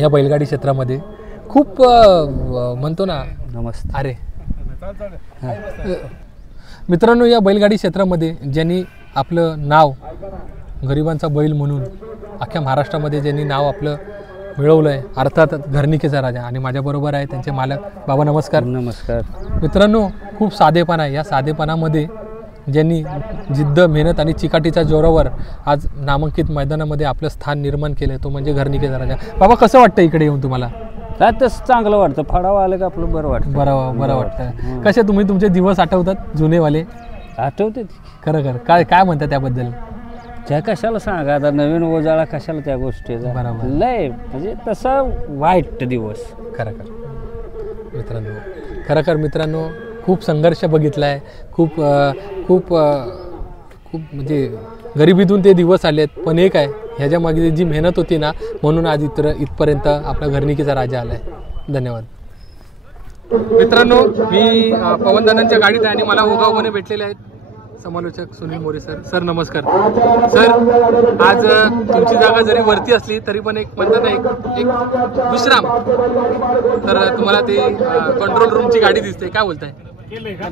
या बैलगाडी क्षेत्रामध्ये. खूप म्हणतो ना नमस्ते. अरे मित्रांनो, या बैलगाडी क्षेत्रामध्ये ज्यांनी आपलं नाव गरिबांचा बैल म्हणून अख्ख्या महाराष्ट्रामध्ये ज्यांनी नाव आपलं मिळवलं आहे, अर्थात घरनिकीचा राजा, आणि माझ्याबरोबर आहे त्यांचे मालक. बाबा नमस्कार. नमस्कार. मित्रांनो, खूप साधेपणा आहे. या साधेपणामध्ये ज्यांनी जिद्द, मेहनत आणि चिकाटीच्या जोरावर आज नामांकित मैदानामध्ये आपलं स्थान निर्माण केलं, तो म्हणजे घरनिकीचा राजा. बाबा, कसं वाटतं इकडे येऊन तुम्हाला? काय तसं चांगलं वाटतं, फडावं आलं का आपलं बरं वाटतं. बरं वाटतं. कसे तुम्ही तुमचे दिवस आठवतात जुनेवाले? आठवते खरं. काय म्हणतात त्याबद्दल? त्या कशाला सांगा आता, नवीन ओजाळा कशाला त्या गोष्टीचा. बरोबर. लय म्हणजे तसा वाईट दिवस. खरं मित्रांनो, खूप संघर्ष बघितला आहे, खूप म्हणजे गरिबीतून ते दिवस आलेत. पण एक आहे, ह्याच्या मागे जी मेहनत होती ना, म्हणून आज इथपर्यंत आपला घरनिकीचा राजा आलाय. धन्यवाद. मित्रांनो, मी पवनदादांच्या गाडीत आहे आणि मला ओगावणे भेटलेले आहेत समालोचक सुनील मोरे सर. सर नमस्कार. सर, आज तुमची जागा जरी वरती असली तरी पण एक म्हणतात ना एक विश्राम, तर तुम्हाला ते कंट्रोल रूमची गाडी दिसते, काय बोलताय?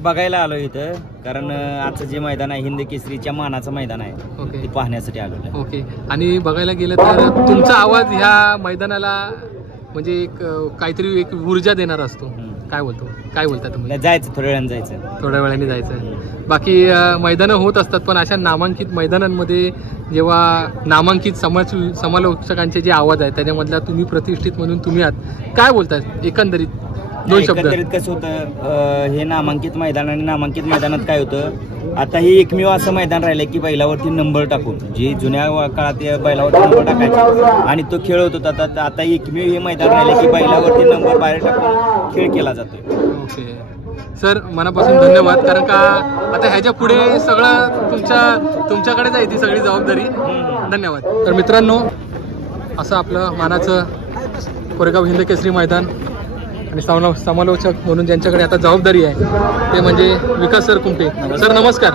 बघायला आलो इथं, कारण आजचं जे मैदान आहे हिंद केसरीच्या मानाचं मैदान आहे, ते पाहण्यासाठी आलो. ओके. आणि बघायला गेलं तर तुमचा आवाज ह्या मैदानाला म्हणजे एक काहीतरी एक ऊर्जा देणार असतो. काय बोलता तुम्ही? जायचं, थोड्या वेळाने जायचं. बाकी मैदानं होत असतात, पण अशा नामांकित मैदानांमध्ये जेव्हा नामांकित समालोचकांचे जे आवाज आहेत त्याच्यामधला तुम्ही प्रतिष्ठित म्हणून तुम्ही आहात, काय बोलताय एकंदरीत? दोन शब्द. कसं होतं, हे नामांकित मैदान आणि नामांकित मैदानात काय होतं, आता हे एकमेव असं मैदान राहिलंय की बैलावरती नंबर टाकून, जे जुन्या काळात बैलावरती नंबर टाकायचे आणि तो खेळ होत होता, आता एकमेव हे मैदान राहिले की बैलावरती नंबर बाहेर टाकून खेळ केला जातोय. ओके सर, मनापासून धन्यवाद. कारण का आता ह्याच्या पुढे सगळं तुमच्याकडेच आहे ती सगळी जबाबदारी. धन्यवाद. तर मित्रांनो, असं आपलं मानाचं कोरेगाव हिंद केसरी मैदान आणि समालोचक म्हणून ज्यांच्याकडे आता जबाबदारी आहे ते म्हणजे विकास सर कुमटे. सर नमस्कार.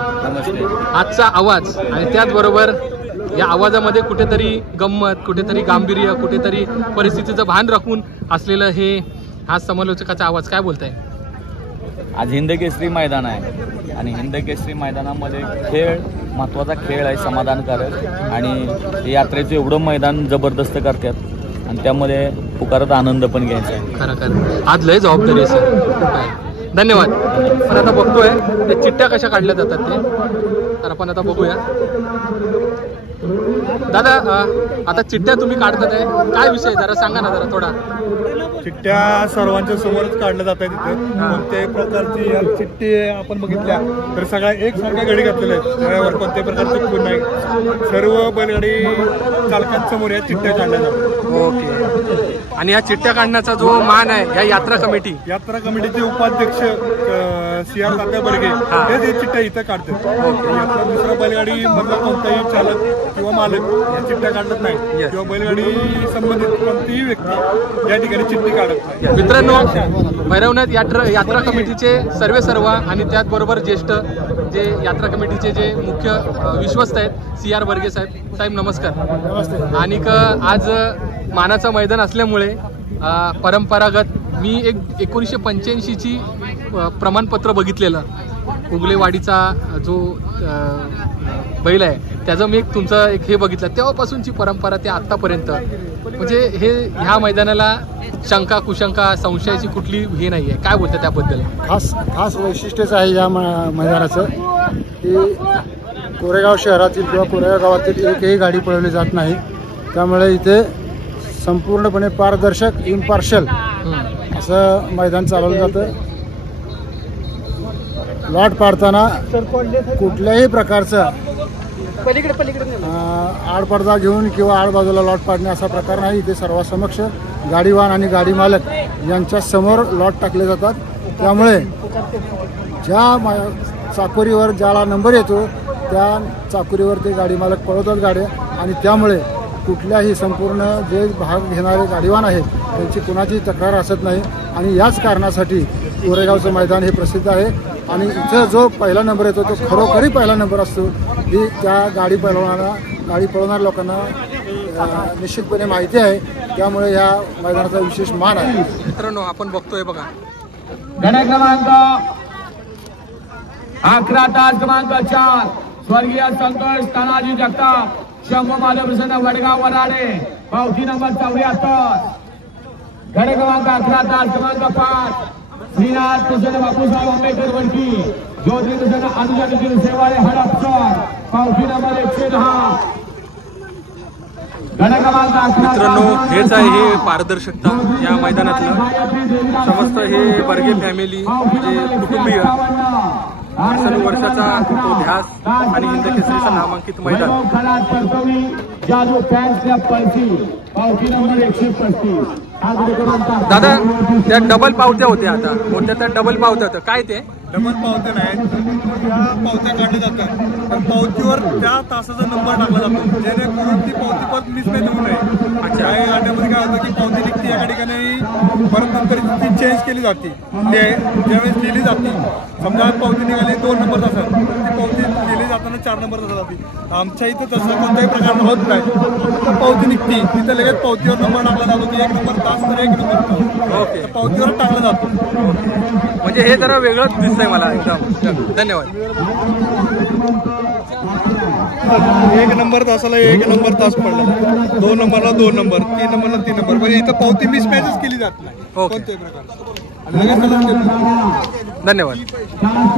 आजचा आवाज आणि त्याचबरोबर या आवाजामध्ये कुठेतरी गंमत, कुठेतरी गांभीर्य, कुठेतरी परिस्थितीचं भान राखून असलेलं हा समालोचकाचा आवाज, काय बोलताय? आज हिंद केसरी मैदान आहे आणि हिंद केसरी मैदानामध्ये खेळ महत्त्वाचा खेळ आहे, समाधानकारक, आणि यात्रेचं एवढं मैदान जबरदस्त करतात आणि त्यामध्ये पुकारत आनंद पण घ्यायचा आहे. खरं आज लय जबाबदारी आहे सर. धन्यवाद. पण आता बघतोय ते चिठ्ठ्या कशा काढल्या जातात ते, तर आपण आता बघूया. दादा, आता चिठ्ठ्या तुम्ही काढतात आहे, काय विषय जरा सांगा ना जरा थोडा. चिठ्ठ्या सर्वांच्या समोरच काढल्या जात आहेत. तिथे कोणत्याही प्रकारची या चिठ्ठी आपण बघितल्या तर सगळ्या एकसारख्या घडी घातलेल्या आहेत, त्यावर कोणत्याही प्रकारचं खून नाही. सर्व बैलगाडी चालकांसमोर या चिठ्ठ्या काढल्या जातात. ओके. आणि या चिठ्ठ्या काढण्याचा जो मान आहे या यात्रा कमिटीचे उपाध्यक्ष CR तात्या बर्गे हे चिठ्ठ्या इथं काढतात. यात्रा दुसरा बैलगाडी मधला कोणताही चालक किंवा मालक या चिठ्ठ्या काढत नाही, किंवा बैलगाडी संबंधित कोणतीही व्यक्ती या ठिकाणी चिठ्ठी काढत नाही. मित्रांनो, भैरवनाथ यात्रा कमिटीचे सर्व आणि त्याचबरोबर ज्येष्ठ जे यात्रा कमिटीचे जे मुख्य विश्वस्त आहेत CR बर्गे साहेब नमस्कार. आणि आज मानाचं मैदान असल्यामुळे परंपरागत मी एक 1985ची प्रमाणपत्र बघितलेलं, उगलेवाडीचा जो बैल आहे त्याचं मी एक तुमचं एक हे बघितलं, तेव्हापासूनची परंपरा ते आत्तापर्यंत, म्हणजे हे ह्या मैदानाला शंका कुशंका संशयाची कुठली हे नाही आहे, काय बोलतं त्याबद्दल? खास वैशिष्ट्यच आहे या मैदानाचं की कोरेगाव शहरातील किंवा कोरेगाव गावातील एकही गाडी पळवली जात नाही, त्यामुळे इथे संपूर्णपणे पारदर्शक इम्पार्शल असं मैदान चालवलं जातं. लॉट पाडताना कुठल्याही प्रकारचा आडपडदा घेऊन किंवा आडबाजूला लॉट पाडणे असा प्रकार नाही. इथे सर्वांसमक्ष गाडीवान आणि गाडी मालक यांच्या समोर लॉट टाकले जातात. त्यामुळे ज्या चाकोरीवर ज्याला नंबर येतो त्या चाकोरीवर ते गाडी मालक पळवतात गाड्या, आणि त्यामुळे कुठल्याही संपूर्ण जे भाग घेणारे गाडीवान आहेत त्यांची कुणाची तक्रार असत नाही. आणि याच कारणासाठी कोरेगावचं मैदान हे प्रसिद्ध आहे. आणि इथं जो पहिला नंबर येतो तो खरोखरी पहिला नंबर असतो ही त्या गाडी पळवणाऱ्या लोकांना निश्चितपणे माहिती आहे. त्यामुळे या मैदानाचा विशेष मान आहे. मित्रांनो, आपण बघतोय बघा गणक क्रमांक 11 तास क्रमांक 4 स्वर्गीय संतोष तानाजी जगताप शंभू माधव प्रसन्न वडगाव वराडे पावती नंबर 74. गणक क्रमांक 11 तास क्रमांक 5 श्रीनाथ प्रसन्न बापूसाहेब आंबेडकर वडकी ज्योती प्रसन्न अनुजन सेवाळे हडपसर पावती नंबर 110. मित्रांनो, हेच आहे हे पारदर्शकता या मैदानातलं. समस्त हे बर्गे फॅमिली म्हणजे कुटुंबीय, 80 वर्षाचा तो ध्यास आणि हिंद केसरीचं नामांकित मैदान. दादा, त्या डबल पावत्या होत्या, आता मोठ्या त्या डबल पावत्या होत्या, काय ते? डबल पावत्या नाहीत, त्या पावत्या काढल्या जातात. त्या पावतीवर त्या तासाचा नंबर टाकला जातो, जेणेकरून ती पावती परत मिसमॅच होऊ नये. काही गाड्यामध्ये काय होतं की पावती निघते एका ठिकाणी, परत नंतर ती चेंज केली जाते. ज्यावेळेस लिहिली जाते, समजा पावती निघाली 2 नंबर तासात, ती पावती लिहिली जाताना 4 नंबर तासात जाते. आमच्या इथं तसं कोणत्याही प्रकार होत नाही. पावती निघते तिथं लगेच पावतीवर नंबर टाकला जातो की 1 नंबर तास तर 1 नंबर तास पावतीवर टाकला जातो. म्हणजे हे जरा वेगळंच दिसतंय मला एकदम. धन्यवाद. 1 नंबर तासाला 1 नंबर तास पडला, 2 नंबरला 2 नंबर, 3 नंबरला 3 नंबर, म्हणजे इथं पावती मिसमॅचच केली जात नाही कोणत्याही प्रकार. धन्यवाद.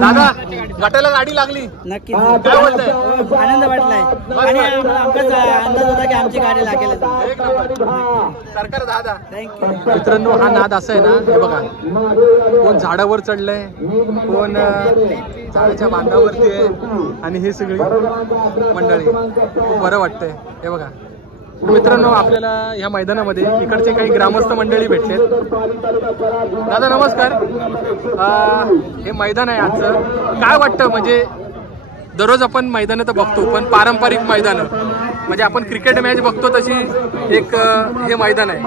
दादा, गटाला गाडी लागली, नक्की काय बोलताय? आनंद वाटलाय आणि आमचा अंदाज होता की आमची गाडी लागेल. सरकार दादा. मित्रांनो, हा नाद असा आहे ना, हे बघा, कोण झाडावर चढलंय, कोण झाडाच्या बांधावरती आहे, आणि हे सगळी मंडळी, खूप बरं वाटतंय. हे बघा मित्रांनो, आपल्याला ह्या मैदानामध्ये इकडचे काही ग्रामस्थ मंडळी भेटलेत. दादा नमस्कार. हे मैदान आहे आजचं, काय वाटतं? म्हणजे दररोज आपण मैदानं तर बघतो, पण पारंपरिक मैदानं म्हणजे आपण क्रिकेट मॅच बघतो तशी एक हे मैदान आहे.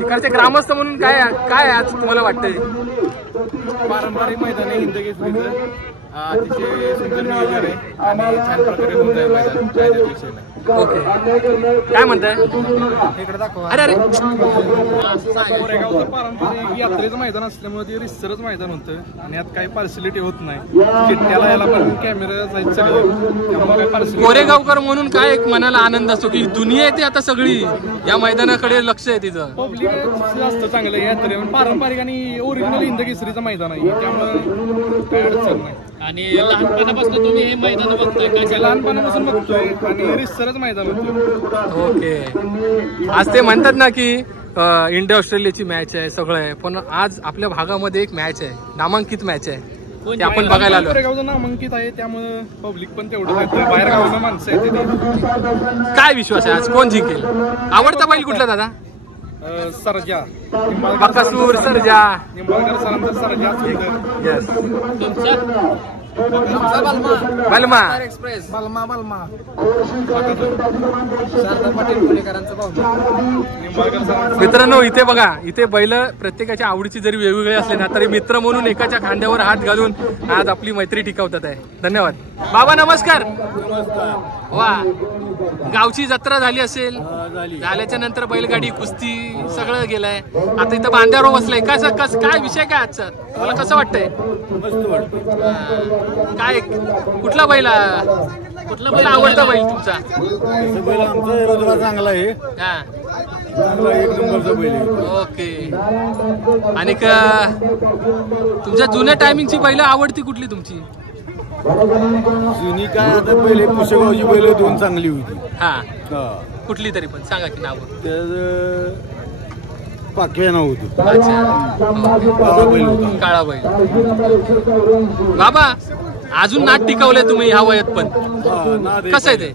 इकडचे ग्रामस्थ म्हणून काय आज तुम्हाला वाटतंय? पारंपरिक मैदान आहे, हिंद केसरीचं अतिशय सुंदर नियोजन आहे आणि छान प्रकारे होत आहे मैदान, काय विषय नाही. ओके, काय म्हणताय? इकडे दाखवा. अरे कोरेगावचं पारंपरिक यात्रेचं मैदान असल्यामुळे ते रिसरच मैदान होतं आणि यात काही पार्सलिटी होत नाही. चिट्ट्याला याला पण कॅमेरा जायचं सगळं, त्यामुळे काही पार्सलिटी. कोरेगावकर म्हणून काय एक मनाला आनंद असतो की दुनिया येते आता सगळी या मैदानाकडे लक्ष आहे तिचं. पब्लिक असतं चांगलं यात्रे, पारंपरिक आणि ओरिजिनल हिंद केसरीचं मैदान आहे, त्यामुळे काही अडचण नाही. आणि लहानपणापासून तुम्ही हे मैदान बघताय का? लहानपणापासून बघतोय आणि रिसरच मैदान होतं. ओके, आज ते म्हणतात ना की इंडिया ऑस्ट्रेलियाची मॅच आहे, सगळं आहे, पण आज आपल्या भागामध्ये एक मॅच आहे, नामांकित मॅच आहे, ते आपण बघायला आलो. कोरेगावचं नामांकित आहे, त्यामुळे पब्लिक पण तेवढं येतं, बाहेर गावाला माणसं येते. काय विश्वास आहे आज कोण जिंकेल? आवडता बैल कुठला दादा? सरजा, बकासूर, सरजा, निंबाळकर सरांचा सरजा. येस. बलमा एक्सप्रेस, बलमा सरदार पाटील पुणेकरांचा भाऊ. मित्रांनो, इथे बघा, इथे बैल प्रत्येकाच्या आवडीची जरी वेगवेगळी असले ना तरी मित्र म्हणून एकाच्या खांद्यावर हात घालून आज आपली मैत्री टिकवतात आहे. धन्यवाद. बाबा नमस्कार. वा, गावची जत्रा झाली असेल, झाल्याच्या नंतर बैलगाडी कुस्ती सगळं गेलंय, आता इथं बांध्यावर बसलाय. काय विषय काय आजचा, तुम्हाला कसं वाटतंय? काय कुठला बैल आवडता बैल तुमचा? बैल आमचा चांगला आहे. हा एक नंबरचा बैल आहे. ओके. आणि तुमच्या जुन्या टायमिंगची बैल आवडती कुठली तुमची? जुनी काय आता पहिले पुसेगावची बैल 2 चांगली होती. हा कुठली तरी पण सांगा की नाव. पाकव्या नाव होती. काळा बैल. बाबा अजून नाट टिकवलंय तुम्ही ह्या वयात पण, कसं आहे ते?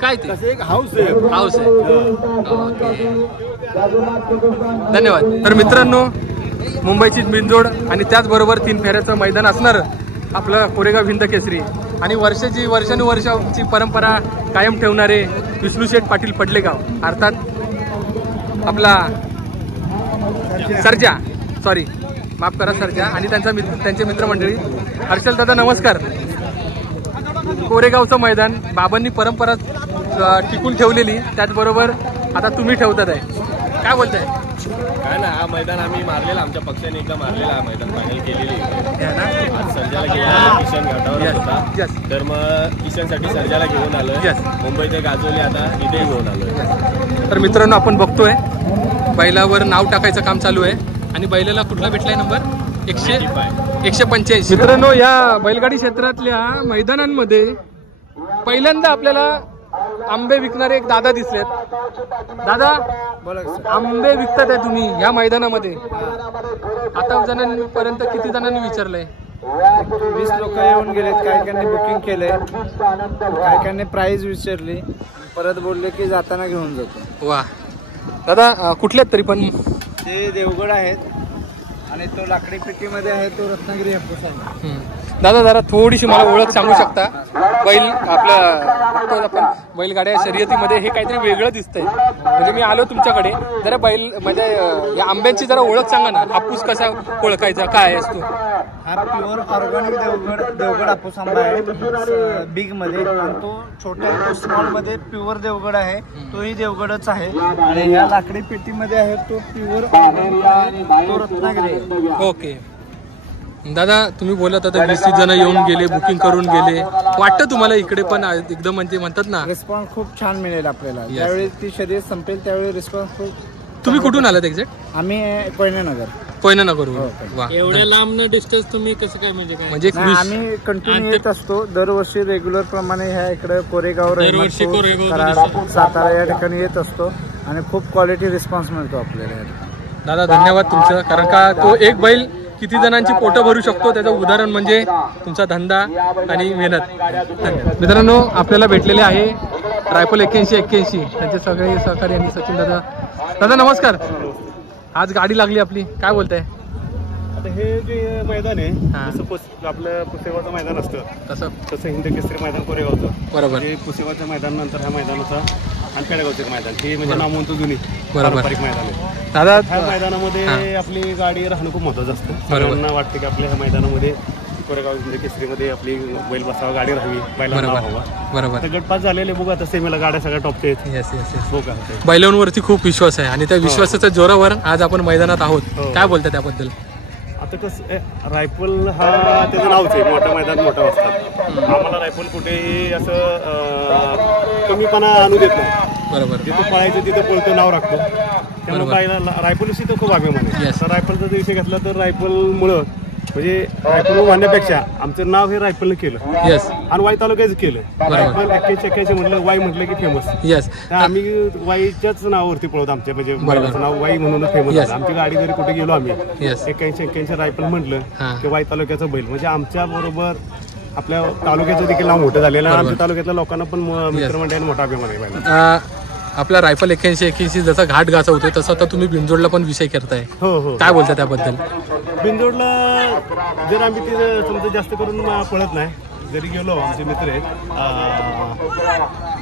काय ते हाऊस आहे. धन्यवाद. तर मित्रांनो, मुंबईची बिनजोड आणि त्याचबरोबर 3 फेऱ्याचं मैदान असणार आपलं कोरेगाव हिंद केसरी आणि वर्षानुवर्षाची परंपरा कायम ठेवणारे विष्णुशेठ पाटील पडलेगाव, अर्थात आपला सर्जा, सॉरी माफ करा सर्जा आणि त्यांचे मित्रमंडळी. हर्षल दादा नमस्कार. कोरेगावचं मैदान बाबांनी परंपरा टिकून ठेवलेली, त्याचबरोबर आता तुम्ही ठेवतात आहे, काय बोलताय? काय ना, हा मैदान आम्ही मारलेला, आमच्या पक्षाने एकदा मारलेला हा मैदान फायनल केलेली. आज सर्जाला घेऊन किशन घाटावर होता, तर मग किशनसाठी सर्जाला घेऊन आलो. मुंबई ते गाजवली, आता इथे घेऊन आलो. तर मित्रांनो, आपण बघतोय बैलावर नाव टाकायचं काम चालू आहे आणि बैलाला कुठला भेटलाय नंबर 185. मित्रांनो, या बैलगाडी क्षेत्रातल्या मैदानांमध्ये पहिल्यांदा आपल्याला आंबे विकणारे एक दादा दिसलेत. दादा आंबे विकतात आहे तुम्ही या मैदानामध्ये, आता जणांपर्यंत किती जणांनी विचारलंय? 20 लोक येऊन गेलेत. काही बुकिंग केलंय, काही प्राइस विचारली, परत बोलले की जाताना घेऊन जातो. वा दादा, कुठल्यात तरी पण? ते देवगड आहेत आणि तो लाकडी पेटीमध्ये आहे तो रत्नागिरी हापूस आहे. दादा जरा थोडीशी मला ओळख सांगू शकता? बैल आपलं आपण बैलगाड्या शर्यतीमध्ये हे काहीतरी वेगळं दिसतंय, म्हणजे मी आलो तुमच्याकडे, जरा बैल म्हणजे या आंब्यांची जरा ओळख सांगा ना. हापूस कसा ओळखायचा, काय असतो? हा प्युअर ऑर्गॅनिक देवगड हापूस आंबा आहे बिग मध्ये, आणि तो छोट्या स्मॉल मध्ये प्युअर देवगड आहे, तोही देवगडच आहे. आणि या लाकडी पेटीमध्ये आहे तो प्युअर तो रत्नागिरी. ओके दादा, तुम्ही बोलत आता 20 जण येऊन गेले, बुकिंग करून गेले, वाटतं तुम्हाला इकडे पण एकदम म्हणजे म्हणतात ना रिस्पॉन्स खूप छान मिळेल आपल्याला. ज्यावेळी ती शर्यत संपेल त्यावेळी रिस्पॉन्स खूप. तुम्ही कुठून आलात एक्झॅक्ट? आम्ही कोयनानगर. वा, एवढ्या लांब डिस्टन्स तुम्ही कसं काय म्हणजे काय? म्हणजे आम्ही कंटिन्यू येत असतो दरवर्षी रेग्युलर प्रमाणे. ह्या इकडे कोरेगाव, सातारा या ठिकाणी येत असतो आणि खूप क्वालिटी रिस्पॉन्स मिळतो आपल्याला. दादा धन्यवाद तुमचं, कारण का तो एक बैल किती जणांची पोटं भरू शकतो त्याचं उदाहरण म्हणजे तुमचा धंदा आणि मेहनत. मित्रांनो, आपल्याला भेटलेले आहे रायफल 81 त्यांचे सगळे सहकारी आणि सचिन दादा. दादा नमस्कार. आज गाडी लागली आपली, काय बोलताय? आता हे जे मैदान आहे जसं आपलं पुसेगावचं मैदान असतं तसं हिंद केसरी मैदान कोरेगावचं. बरोबर. पुसेगावच्या मैदानानंतर ह्या मैदानाचा आणि खेडेगावचं मैदान हे म्हणजे नामवंत जुनी पारंपरिक मैदान आहे. दादा ह्या मैदानामध्ये आपली गाडी राहणं खूप महत्वाचं असतं. सगळ्यांना वाटतं की आपल्या ह्या मैदानामध्ये कोरेगाव हिंद केसरीमध्ये आपली बैल बसावा, गाडी राहावी, बैलांना व्हावा. बरोबर. तर गटपास झालेले बघू आता सेमीला गाड्या सगळ्या टॉपच्या आहेत. बैलांवरती खूप विश्वास आहे आणि त्या विश्वासाच्या जोरावर आज आपण मैदानात आहोत. काय बोलता त्याबद्दल? आता कसं रायफल हा त्याचं नावच आहे, मोठं मैदान मोठं असतात. आम्हाला रायफल कुठेही असं कमीपणा आणू देत नाही. बरोबर. जिथं पळायचं तिथं पळतो, नाव राखतो. त्यामुळे रायफलशी तर खूप अभिमान आहे. तर रायफलचा जर विषय घेतला तर रायफलमुळं म्हणजे रायफल म्हणण्यापेक्षा आमचं नाव हे रायफलनं केलं आणि वाई तालुक्याचं केलं. रायफल 81 म्हटलं, वाई म्हटलं की फेमस. आम्ही वाईच्याच नावावरती पळवतो. आमच्या म्हणजे बैलाचं नाव वाई म्हणूनच फेमस आहे. आमची गाडी जरी कुठे गेलो आम्ही 81 रायफल म्हटलं की वाई तालुक्याचं बैल, म्हणजे आमच्या बरोबर आपल्या तालुक्याचं देखील नाव मोठं झालेलं आहे. आमच्या तालुक्यातल्या लोकांना पण मित्रमंडळाने मोठा अभिमान आहे बैलाचा. आपला रायफल 81 जसा घाट घासा होतो तसं आता तुम्ही बिनजोडला पण विषय करताय. हो. काय बोलता त्याबद्दल? बिनजोडला जर आम्ही तिथे समजा जास्त करून पळत नाही, जरी गेलो आमचे मित्र आहेत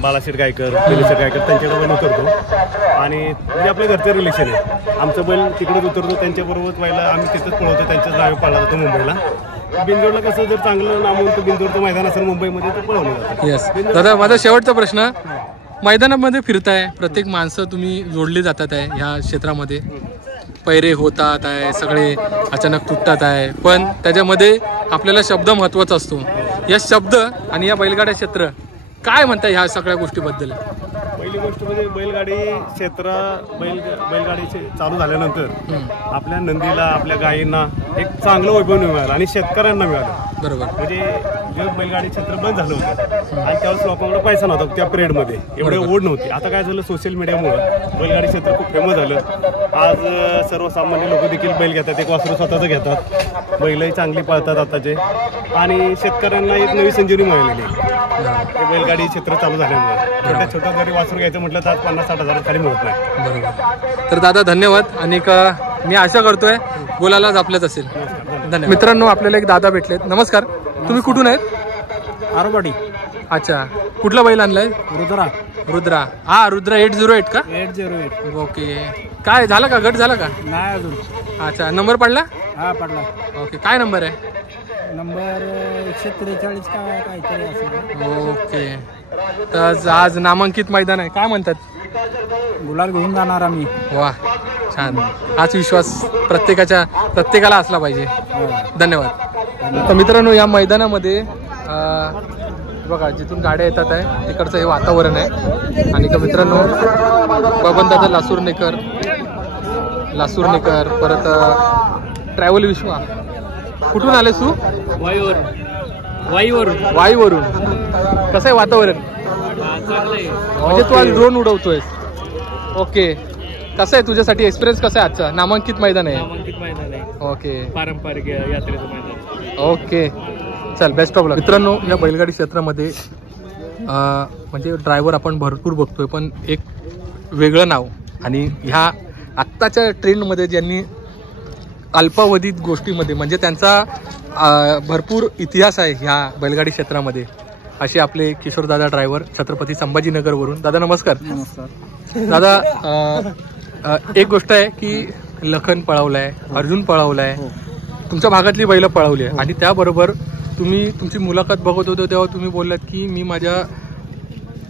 बालाशेठ गायकर, पिलेशेठ गायकर, त्यांच्याकडे बैल उतरतो आणि म्हणजे आपल्या घरचं रिलेशन आहे. आमचं बैल तिकडेच उतरतो, त्यांच्याबरोबर पहिला आम्ही तिथंच पळवतो, त्यांच्याच नावे पळला जातो मुंबईला. बिनजोडला कसं जर चांगलं नामवंत बिनजोडचं मैदान असेल मुंबईमध्ये तर पळवलं जातं. दादा माझा शेवटचा प्रश्न, मैदानामध्ये फिरताय, प्रत्येक माणसं तुम्ही जोडली जातात आहे ह्या क्षेत्रामध्ये, पैरे होतात आहे, सगळे अचानक तुटतात आहे, पण त्याच्यामध्ये आपल्याला शब्द महत्त्वाचा असतो. या शब्द आणि या बैलगाड्या क्षेत्र काय म्हणताय ह्या सगळ्या गोष्टीबद्दल? पहिली गोष्ट म्हणजे बैलगाडी बैलगाडी चालू झाल्यानंतर आपल्या नंदीला, आपल्या गायींना एक चांगलं वैभव मिळालं आणि शेतकऱ्यांना मिळालं. बरोबर. म्हणजे जेव्हा बैलगाडी क्षेत्र बंद झालं होतं आणि त्यावेळेस लोकांकडे पैसा नव्हता त्या पिरियडमध्ये, एवढे ओढ नव्हती. आता काय झालं, सोशल मीडियामुळे बैलगाडी क्षेत्र खूप फेमस झालं. आज सर्वसामान्य लोक देखील बैल घेतात, एक वासरू स्वतःचं घेतात, बैलही चांगली पळतात आताचे, आणि शेतकऱ्यांना एक नवी संजीवनी मिळालेली आहे बैलगाडी क्षेत्र चालू झाल्यामुळे. छोटा जरी वासरू घ्यायचं म्हटलं तर 50-60 हजार खाली मिळत नाही. बरोबर. तर दादा धन्यवाद, आणि मी आशा करतोय गोलालाच आपल्याच असेल. धन्यवाद. मित्रांनो, आपल्याला एक दादा भेटलेत. नमस्कार, तुम्ही कुठून आहेत? आरवाडी. अच्छा, कुठला बैल आणलाय? रुद्रा. हा, रुद्रा 808 का? 808. ओके. काय झालं का, गट झाला का? नाही अजून. अच्छा, नंबर पडला? हा, पडला. ओके, काय नंबर आहे? नंबर 143 का काहीतरी असेल. ओके. तर आज नामांकित मैदान आहे, काय म्हणतात? गुलाल घेऊन जाणार आम्ही. वा, छान. हाच विश्वास प्रत्येकाला असला पाहिजे. धन्यवाद. तर मित्रांनो, या मैदानामध्ये बघा जिथून गाड्या येतात आहे तिकडचं हे वातावरण आहे. आणि मित्रांनो, बबनदादा लासूरनेकर, परत ट्रॅव्हल विश्वा. कुठून आलेस तू? वाईवरून. कसं आहे वातावरण? म्हणजे तू आज ड्रोन उडवतोयस. ओके. कसं आहे तुझ्यासाठी एक्सपिरियन्स कसा आहे आजचा? नामांकित मैदान आहे. ओके. पारंपरिक यात्रेचं मैदान. ओके, चल, बेस्ट ऑफ लक. मित्रांनो, या बैलगाडी क्षेत्रामध्ये म्हणजे ड्रायव्हर आपण भरपूर बघतोय, पण एक वेगळं नाव, आणि ह्या आत्ताच्या ट्रेंडमध्ये ज्यांनी अल्पावधीत गोष्टीमध्ये म्हणजे त्यांचा भरपूर इतिहास आहे ह्या बैलगाडी क्षेत्रामध्ये, असे आपले किशोरदादा ड्रायव्हर, छत्रपती संभाजीनगरवरून. दादा नमस्कार. नमस्कार. दादा, एक गोष्ट आहे की लखन पळवलाय, अर्जुन पळवलाय, तुमच्या भागातली बैलं पळवली आहे, आणि त्याबरोबर तुम्ही तुमची मुलाखत बघत होतो तेव्हा तुम्ही बोललात की मी माझ्या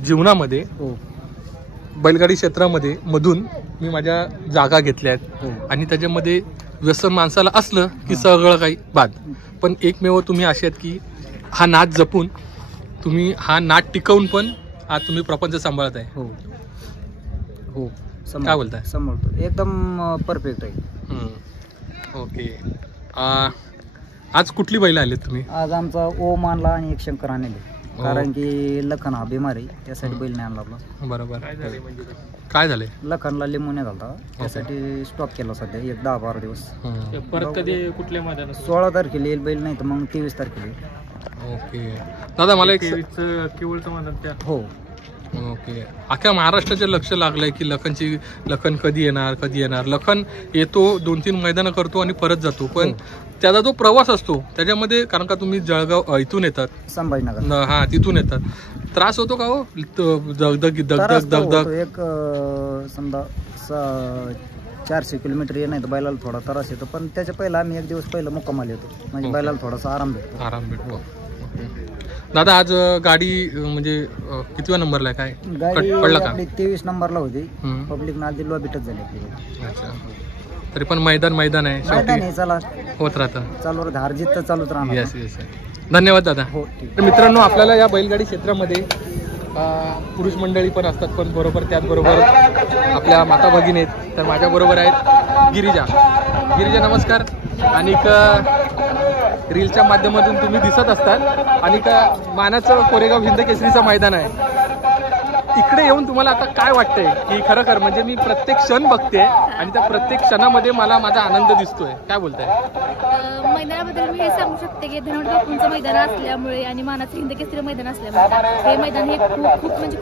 जीवनामध्ये बैलगाडी क्षेत्रामध्ये मधून मी माझ्या जागा घेतल्या आहेत, आणि त्याच्यामध्ये व्यसन माणसाला असलं की सगळं काही बाद, पण एकमेव तुम्ही असे आहेत की हा नाद जपून तुम्ही हा नाद टिकवून पण आज तुम्ही प्रपंच सांभाळत आहे. हो, काय बोलताय? सांभाळतो एकदम परफेक्ट आहे. ओके. आज कुठली बैल आलेत तुम्ही? आज आमचा ओम आणला आणि एक शंकर आणले, कारण की लखन हा बिमारी, त्यासाठी बैल नाही आणला आपला. बरोबर. काय झालंय? लखनला लिमोनिया झाला, त्यासाठी स्टॉप केला सध्या 10-12 दिवस. परत कधी कुठल्या मैदानात? 16 तारखेला येईल बैल, नाही तर मग 23 तारखेला. ओके. दादा, मला एक केवळचं मैदान त्या. हो. ओके. अख्ख्या महाराष्ट्राचे लक्ष लागलंय की लखन कधी येणार. लखन येतो, 2-3 मैदानं करतो आणि परत जातो, पण त्याचा जो प्रवास असतो त्याच्यामध्ये, कारण का तुम्ही जळगाव इथून येतात, संभाजीनगर, हा तिथून येतात, त्रास होतो का हो? दगदग. एक समजा 400 किलोमीटर ये, नाही तर बैलाला थोडा त्रास येतो, पण त्याच्या पहिला आम्ही एक दिवस पहिला मुक्कामाला येतो, म्हणजे बैलाला थोडासा आराम भेटतो. दादा, आज गाडी म्हणजे कितव्या नंबरला आहे? काय गाडी पडला का? आपली 23 नंबरला होती, पब्लिक ना दिलवा बिटच झाली आपली. अच्छा. तरी पण मैदान आहे, चला होत राहतं, चालू हार जीत तर चालूच राहणार. येस. धन्यवाद दादा. तर मित्रांनो, आपल्याला या बैलगाडी क्षेत्रामध्ये पुरुष मंडळी पण असतात, पण बरोबर त्याचबरोबर आपल्या माता भगिनी आहेत. तर माझ्याबरोबर आहेत गिरिजा. नमस्कार. आणि रीलच्या माध्यमातून तुम्ही दिसत असतात, आणि मानाचं कोरेगाव हिंद केसरीचं मैदान आहे. इकडे येऊन तुम्हाला आता काय वाटतंय की खरं म्हणजे मी प्रत्येक क्षण बघते आणि त्या प्रत्येक क्षणामध्ये मला माझा आनंद दिसतोय, काय बोलताय? मैदानाबद्दल मी हे सांगू शकते की धनवड बापूंचं मैदान असल्यामुळे आणि मानाचं हिंद केसरी मैदान असल्यामुळे हे मैदान हे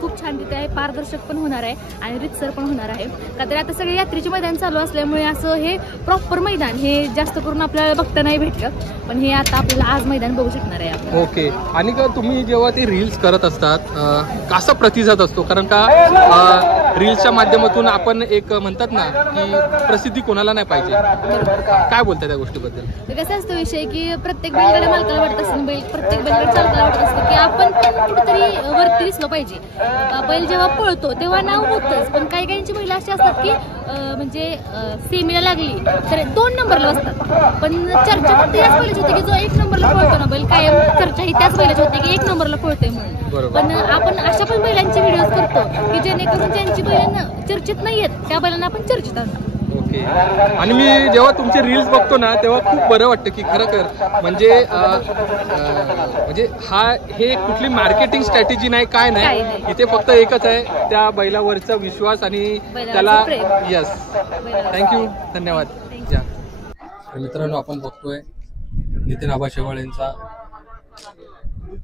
खूप छान तिथे आहे, पारदर्शक पण होणार आहे आणि रितसर पण होणार आहे. का तर आता सगळे यात्रेचे मैदान चालू असल्यामुळे असं हे प्रॉपर मैदान हे जास्त करून आपल्याला बघता नाही भेटलं, पण हे आता आपल्याला आज मैदान बघू शकणार आहे आपण. ओके. आणि तुम्ही जेव्हा ते रील्स करत असतात कसा प्रतिसाद असतो? कारण का रील्सच्या माध्यमातून आपण एक म्हणतात ना की प्रसिद्धी कोणाला नाही पाहिजे, काय बोलताय त्या गोष्टीबद्दल? कसं असतो विषय की प्रत्येक बैलगाड्या मालकाला वाटत असतं, प्रत्येक बैलगाडी चालकाला वाटत असतं की आपण पण कुठेतरी वरती दिसलो पाहिजे. बैल जेव्हा पळतो तेव्हा नाव होतच, पण काही काहींची बैल अशी असतात की म्हणजे सेमीला लागली तर 2 नंबरला बसतात, पण चर्चा फक्त याच बैलाची होती की जो 1 नंबरला पळतो ना बैल, कायम चर्चा ही त्याच बैलाची होती की 1 नंबरला पळतोय म्हणून. पण आपण अशा पण बैलांची व्हिडिओ करतो की जेणेकरून ज्यांची बैलांना चर्चित नाहीयेत त्या बैलांना आपण चर्चित आणतो. ओके. आणि मी जेव्हा तुमचे रील्स बघतो ना तेव्हा खूप बरं वाटतं की खरं म्हणजे हे कुठली मार्केटिंग स्ट्रॅटेजी नाही, काय नाही, इथे फक्त एकच आहे, त्या बैलावरचा विश्वास आणि त्याला यस. थँक्यू, धन्यवाद. मित्रांनो, आपण बघतोय नितीन आबा शेवाळे यांचा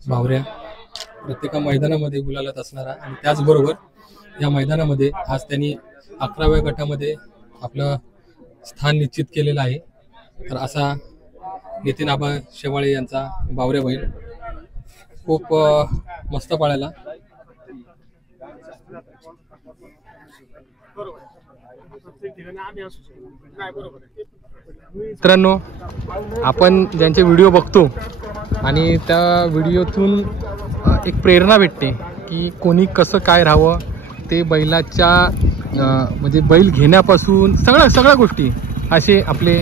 बावऱ्या प्रत्येक मैदानामध्ये गुलालात असणारा, आणि त्याचबरोबर या मैदानामध्ये आज त्यांनी 11व्या गटामध्ये आपलं स्थान निश्चित केलेलं आहे. तर असा नितीन आबा शेवाळे यांचा बावऱ्या बैल खूप मस्त पळायला. मित्रांनो, आपण ज्यांचे व्हिडिओ बघतो आणि त्या व्हिडिओतून एक प्रेरणा भेटते की कोणी कसं काय राहावं, ते बैलाच्या म्हणजे बैल घेण्यापासून सगळ्या गोष्टी असे आपले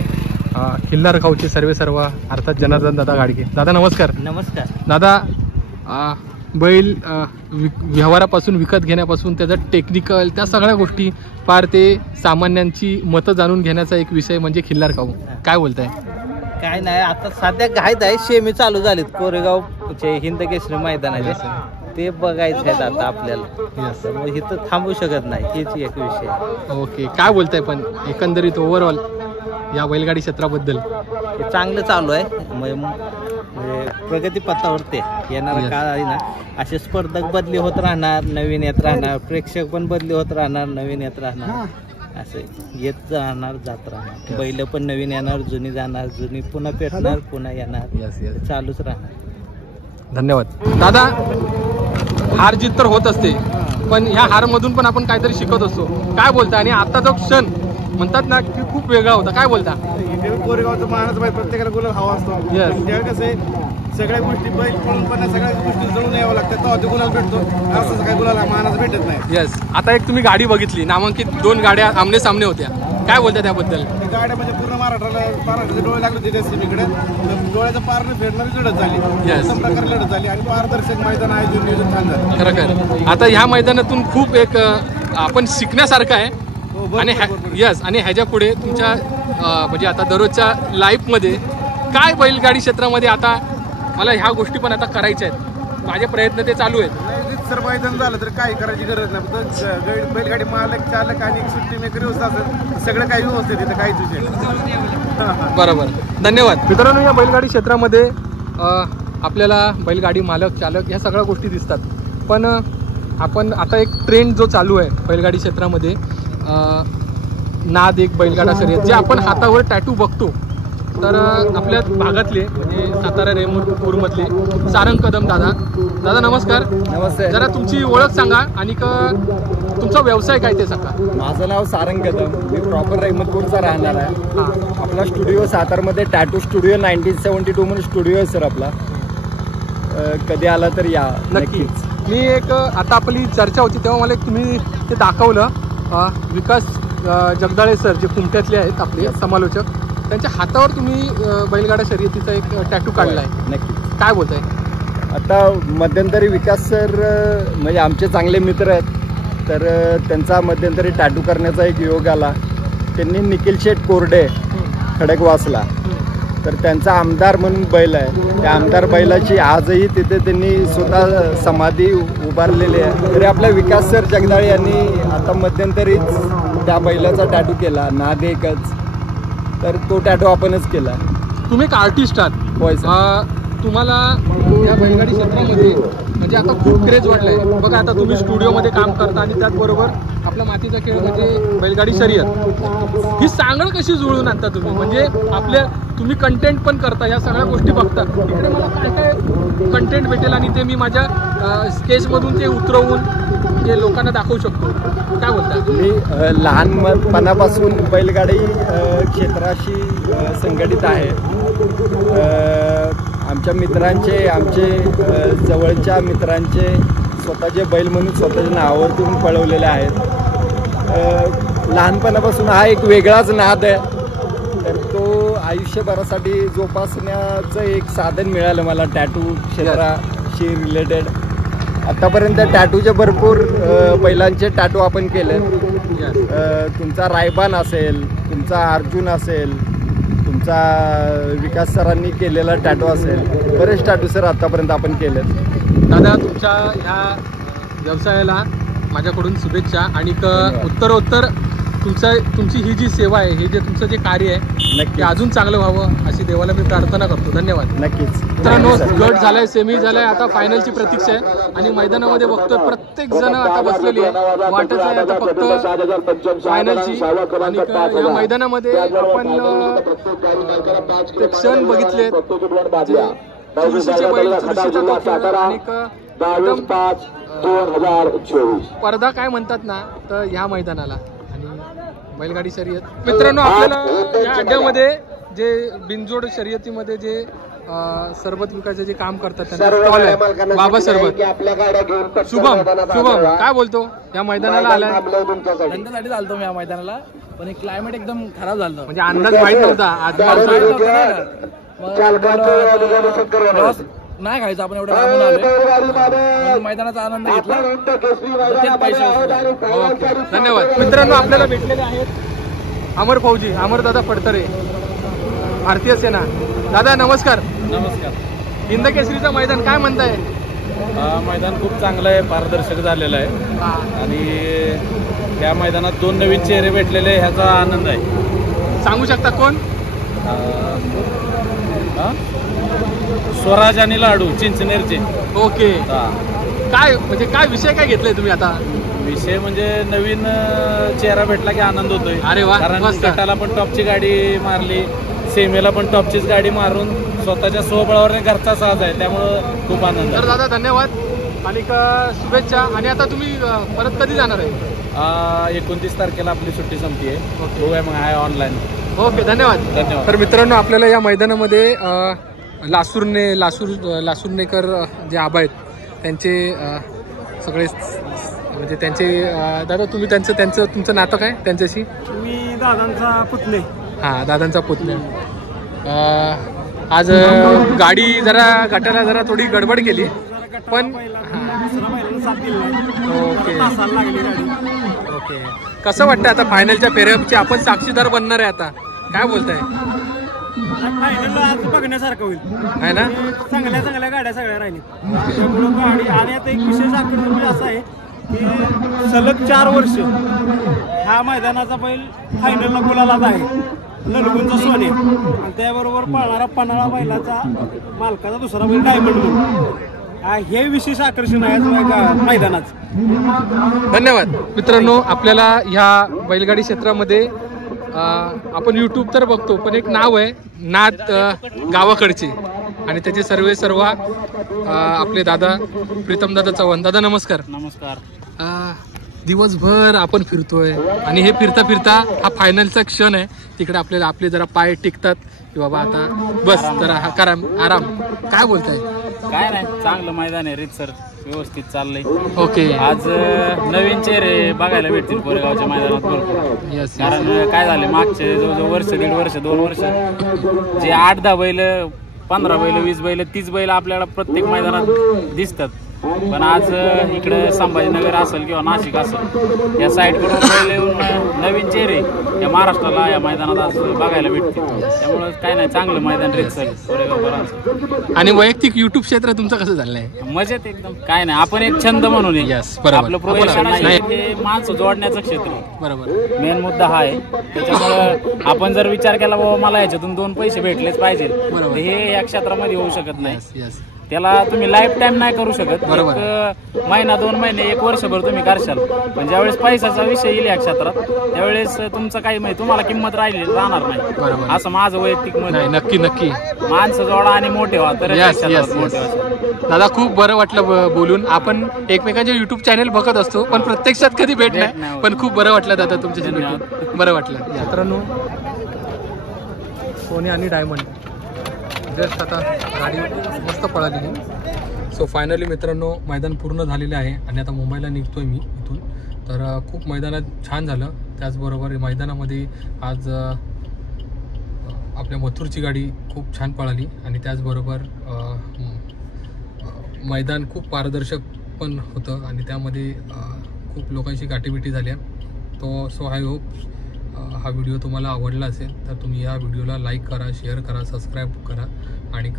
खिल्लार गावचे सर्व अर्थात जनार्दन दादा गाडगे. दादा नमस्कार. नमस्कार दादा. बैल व्यवहारापासून विकत घेण्यापासून त्याचं टेक्निकल त्या सगळ्या गोष्टी फार ते सामान्यांची मतं जाणून घेण्याचा एक विषय म्हणजे खिल्लार गाव, काय बोलताय? काय नाही, आता सध्या घाईत आहे, सेमी चालू झालीत कोरेगावचे हिंद केसरी मैदानाचे, ते बघायचे आहेत आता आपल्याला, मग इथं थांबू शकत नाही, हेच एक विषय. ओके. काय बोलताय पण एकंदरीत ओव्हरऑल या बैलगाडी क्षेत्राबद्दल? चांगलं चालू आहे, प्रगती पथावरती येणारा काळ आहे ना, असे स्पर्धक बदली होत राहणार, नवीन येत राहणार, प्रेक्षक पण बदली होत राहणार, नवीन येत राहणार, असं येत राहणार, जात राहणार. बैल पण नवीन येणार, जुनी जाणार, जुनी पुन्हा पेटणार, पुन्हा येणार, चालूच राहणार. धन्यवाद. दादा, हार जीत तर होत असते, पण ह्या हारमधून पण आपण काहीतरी शिकत असतो, काय बोलता? आणि आता जो क्षण म्हणतात ना की खूप वेगळा होता, काय बोलता? कोरेगावचं मानच बाई प्रत्येकाला गुलाल हवा असतो, त्यावेळी कसं सगळ्या गोष्टी बैल पळून पण सगळ्या गोष्टी जळून यावं लागतात, तेव्हा ते गुलाल भेटतो, असं काय गुलाल मानाच भेटत नाही. यस. आता एक तुम्ही गाडी बघितली, नामांकित 2 गाड्या आमने सामने होत्या, काय बोलता त्याबद्दल? गाड्या म्हणजे पूर्ण महाराष्ट्राचे डोळे लागले होते त्या सीमेकडे, डोळ्याचं पार फेडणारी लढत झाली, उत्तम प्रकारे लढत झाली आणि पारदर्शक मैदान आहे, नियोजन छान झालं. खरं. आता ह्या मैदानातून खूप एक आपण शिकण्यासारखं आहे, आणि यस, आणि ह्याच्या पुढे तुमच्या म्हणजे आता दररोजच्या लाईफमध्ये काय बैलगाडी क्षेत्रामध्ये आता मला ह्या गोष्टी पण आता करायच्या आहेत, माझे प्रयत्न ते चालू आहेत. जर मैदान झालं तर काही करायची गरज नाही, फक्त बैलगाडी मालक, चालक आणि सुट्टी मेकर व्यवस्था असेल, सगळं काही व्यवस्थित तिथं काहीच विषय नाही. बरोबर. धन्यवाद. मित्रांनो, या बैलगाडी क्षेत्रामध्ये आपल्याला बैलगाडी मालक, चालक ह्या सगळ्या गोष्टी दिसतात, पण आपण आता एक ट्रेंड जो चालू आहे बैलगाडी क्षेत्रामध्ये, नाद एक बैलगाडा शर्यत, जे आपण हातावर टॅटू बघतो, तर आपल्या भागातले म्हणजे सातारा रेमूरमधले सारंग कदम दादा. दादा नमस्कार. नमस्ते. जरा तुमची ओळख सांगा आणि तुमचा व्यवसाय काय ते सांगा. माझं नाव सारंग कदम, मी प्रॉपर रेहमतपूरचा राहणार आहे. आपला स्टुडिओ सातारमध्ये टॅटू स्टुडिओ 1972 म्हणून स्टुडिओ आहे सर आपला, कधी आला तर या नक्कीच. मी एक आता आपली चर्चा होती तेव्हा मला तुम्ही ते दाखवलं, विकास जगदाळे सर जे कुमट्यातले आहेत आपले समालोचक, त्यांच्या हातावर तुम्ही बैलगाडा शर्यतीचा एक टॅटू काढला आहे. नक्की. काय बोलताय? आता मध्यंतरी विकास सर म्हणजे आमचे चांगले मित्र आहेत, तर त्यांचा मध्यंतरी टॅटू करण्याचा एक योग आला. त्यांनी निखिल शेठ कोरडे खडकवासला, तर त्यांचा आमदार म्हणून बैल आहे, त्या आमदार बैलाची आजही तिथे त्यांनी स्वतः समाधी उभारलेली आहे. तरी आपल्या विकास सर जगदाळे यांनी आता मध्यंतरीच त्या बैलाचा टॅटू केला, नाद एकच, तर तो टॅटू आपणच केला. तुम्ही एक आर्टिस्ट आहात. होय सर. तुम्हाला या बैलगाडी क्षेत्रामध्ये म्हणजे आता खूप क्रेज वाढलाय बघा. आता तुम्ही स्टुडिओमध्ये काम करता आणि त्याचबरोबर आपला मातीचा खेळ म्हणजे बैलगाडी शर्यत, ही सांगड कशी जुळून आणता तुम्ही? म्हणजे तुम्ही कंटेंट पण करता, या सगळ्या गोष्टी बघता. इकडे मला काय काय कंटेंट भेटेल आणि ते मी माझ्या स्केचमधून ते उतरवून ते लोकांना दाखवू शकतो, काय बोलता? मी लहानपणापासून बैलगाडी क्षेत्राशी संघटित आहे. आमच्या मित्रांचे, आमचे जवळच्या मित्रांचे स्वतःचे बैल म्हणून स्वतःच्या नावावरती पण पळवलेले आहेत. लहानपणापासून हा एक वेगळाच नाद आहे, तर तो आयुष्यभरासाठी जोपासण्याचं एक साधन मिळालं मला टॅटू क्षेत्राशी रिलेटेड. आतापर्यंत टॅटूचे भरपूर बैलांचे टॅटू आपण केले. तुमचा रायबान असेल, तुमचा अर्जुन असेल, तुमचा विकास सरांनी केलेला टॅटू असेल, बरेच टॅटू सर आतापर्यंत आपण केले. दादा तुमच्या ह्या व्यवसायाला माझ्याकडून शुभेच्छा आणि उत्तरोत्तर तुमची ही जी सेवा आहे, हे जे तुमचं जे कार्य आहे ते अजून चांगलं व्हावं अशी देवाला मी प्रार्थना करतो. धन्यवाद. नक्कीच. मित्रांनो, गट झालाय, सेमी झालाय, आता फायनलची प्रतीक्षा आहे आणि मैदानामध्ये बघतोय प्रत्येक जण आता बसलेली आहे. वाटच आहे आता फक्त फायनलची. आणि या मैदानामध्ये आपण ते क्षण बघितले, चुरशीचे बैल, चुरशीचा तो खेळ आणि पडदा काय म्हणतात ना, तर ह्या मैदानाला आणि बैलगाडी शर्यत. मित्रांनो, आपल्याला या अड्ड्यामध्ये जे बिनजोड शर्यतीमध्ये जे सरबत विकायचं जे काम करतात त्यांना बाबा सरबत. शुभम काय बोलतो? या मैदानाला आलाय, धंद्यासाठी चालतो मी या मैदानाला, पण क्लायमेट एकदम खराब झालं, म्हणजे अंदाज माहित नव्हता आज नाही खायचं आपण एवढं लांबून आलोय, मैदानाचा आनंद घेतला. धन्यवाद. मित्रांनो, आपल्याला भेटलेले आहेत अमर फौजी, अमर दादा फडतरे, भारतीय सेना. दादा नमस्कार. नमस्कार. हिंद केसरीचं मैदान काय म्हणताय? मैदान खूप चांगलं आहे, पारदर्शक झालेलं आहे आणि त्या मैदानात 2 नवीन चेहरे भेटलेले, ह्याचा आनंद आहे. सांगू शकता कोण? स्वराज आणि लाडू चिंचनेरचे. ओके. काय म्हणजे काय विषय काय घेतलाय तुम्ही आता? विषय म्हणजे नवीन चेहरा भेटला की आनंद होतोय. अरे वा. कारण गटाला पण टॉपची गाडी मारली, सेमेला पण टॉपचीच गाडी मारून स्वतःच्या स्वबळावर घरचा साज आहे, त्यामुळं खूप आनंद. तर दादा धन्यवाद आणि शुभेच्छा. आणि आता तुम्ही परत कधी जाणार आहे? 29 तारखेला आपली सुट्टी संपती आहे, बघूया मग आहे ऑनलाईन. ओके, धन्यवाद. तर मित्रांनो, आपल्याला या मैदानामध्ये लासूरनेकर जे आबा आहेत त्यांचे सगळे म्हणजे त्यांचे दादा तुम्ही तुमचं नातं काय त्यांच्याशी? मी दादांचा पुतणे. हां, दादांचा पुतणे. आज गाडी जरा गटाला जरा थोडी गडबड केली, पण ओके ओके. कसं वाटतं आता फायनलच्या फेऱ्याची आपण साक्षीदार बनणार आहे, आता काय बोलताय? फायनल आज बघण्यासारखं होईल आहे ना, चांगल्या गाड्या सगळ्या राहिल्या त्यामुळं गाडी. आणि आता एक विशेष आकर्षण असा आहे की सलग 4 वर्ष ह्या मैदानाचा बैल फायनलला गुलालाच आहे, ललगुंचा सोने, आणि त्याबरोबर पळणारा पन्हाळा बैलाचा मालकाचा दुसरा बैल डायमंड म्हणून. हे विशेष आकर्षण आहे मैदानाचं. धन्यवाद. मित्रांनो, आपल्याला ह्या बैलगाडी क्षेत्रामध्ये आपण यूट्यूब तर बघतो, पण एक नाव आहे नाद गावाकडचे, आणि त्याचे सर्व आपले दादा प्रीतमदादा चव्हाण. दादा नमस्कार. नमस्कार. दिवसभर आपण फिरतोय आणि हे फिरता फिरता हा फायनलचा क्षण आहे, तिकडे आपल्याला आपले जरा पाय टिकतात की बाबा आता बस जरा हा करा आराम. काय बोलताय? काय नाही, चांगलं मैदान आहे, रीतसर व्यवस्थित चाललंय. ओके. आज नवीन चेहरे बघायला भेटतील कोरेगावच्या मैदानात भरपूर. कारण काय झाले, मागचे जवळजवळ वर्ष, 1.5 वर्ष, 2 वर्ष जे 8-10 बैल, 15 बैल, 20 बैल, 30 बैल आपल्याला प्रत्येक मैदानात दिसतात, पण आज इकडे संभाजीनगर असेल किंवा नाशिक असेल या साईडकडून बैल नवीन चेहरे या महाराष्ट्राला या मैदानात आज बघायला भेटतील. त्यामुळे काय नाही, चांगलं मैदान रीतसर कोरेगावकरांचं. आणि वैयक्तिक युट्यूब क्षेत्र तुमचं कसं झालंय? मजेत एकदम. काय नाही, आपण एक छंद म्हणून आपलं प्रोफेशन आहे, माणसं जोडण्याचं क्षेत्र. बरोबर, मेन मुद्दा हा आहे. त्याच्यामुळे आपण जर विचार केला बाबा मला याच्यातून 2 पैसे भेटलेच पाहिजे, हे या क्षेत्रामध्ये होऊ शकत नाही. त्याला तुम्ही लाईफ टाइम नाही करू शकत. एक महिना 2 महिने 1 वर्षभर तुम्ही करशाल, पण ज्यावेळेस पैशाचा विषय येईल या क्षेत्रात त्यावेळेस तुमचं काही माहिती तुम्हाला किंमत राहणार नाही. असं माझं वैयक्तिक मत. नक्की नक्की माणसं जोडा आणि मोठे व्हा तर दादा खूप बरं वाटलं बोलून. आपण एकमेकांचे युट्यूब चॅनल बघत असतो पण प्रत्यक्षात कधी भेट नाही, पण खूप बरं वाटलं दादा तुमच्याशी भेटून. बरं वाटलं. मित्रांनो सोने आणि डायमंड जस्ट आता गाडी मस्त पळाली. सो फायनली मित्रांनो मैदान पूर्ण झालेले आहे आणि आता मुंबईला निघतोय मी इथून. तर खूप मैदानात छान झालं. त्याचबरोबर मैदानामध्ये आज आपल्या मथुरची गाडी खूप छान पळाली आणि त्याचबरोबर मैदान खूप पारदर्शक पण होतं आणि त्यामध्ये खूप लोकांशी गाठीभेटी झाल्या. सो आय होप हा व्हिडिओ तुम्हाला आवडला असेल तर तुम्ही या व्हिडिओला लाईक करा, शेअर करा, सबस्क्राईब करा. आणि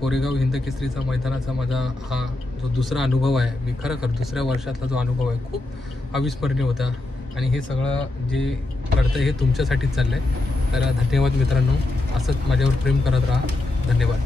कोरेगाव हिंद केसरीचा मैदानाचा माझा हा जो दुसरा अनुभव आहे, मी खरं दुसऱ्या वर्षातला जो अनुभव आहे खूप अविस्मरणीय होता. आणि हे सगळं जे घडतं हे तुमच्यासाठीच चाललं आहे. तर धन्यवाद मित्रांनो. असंच माझ्यावर प्रेम करत राहा. धन्यवाद.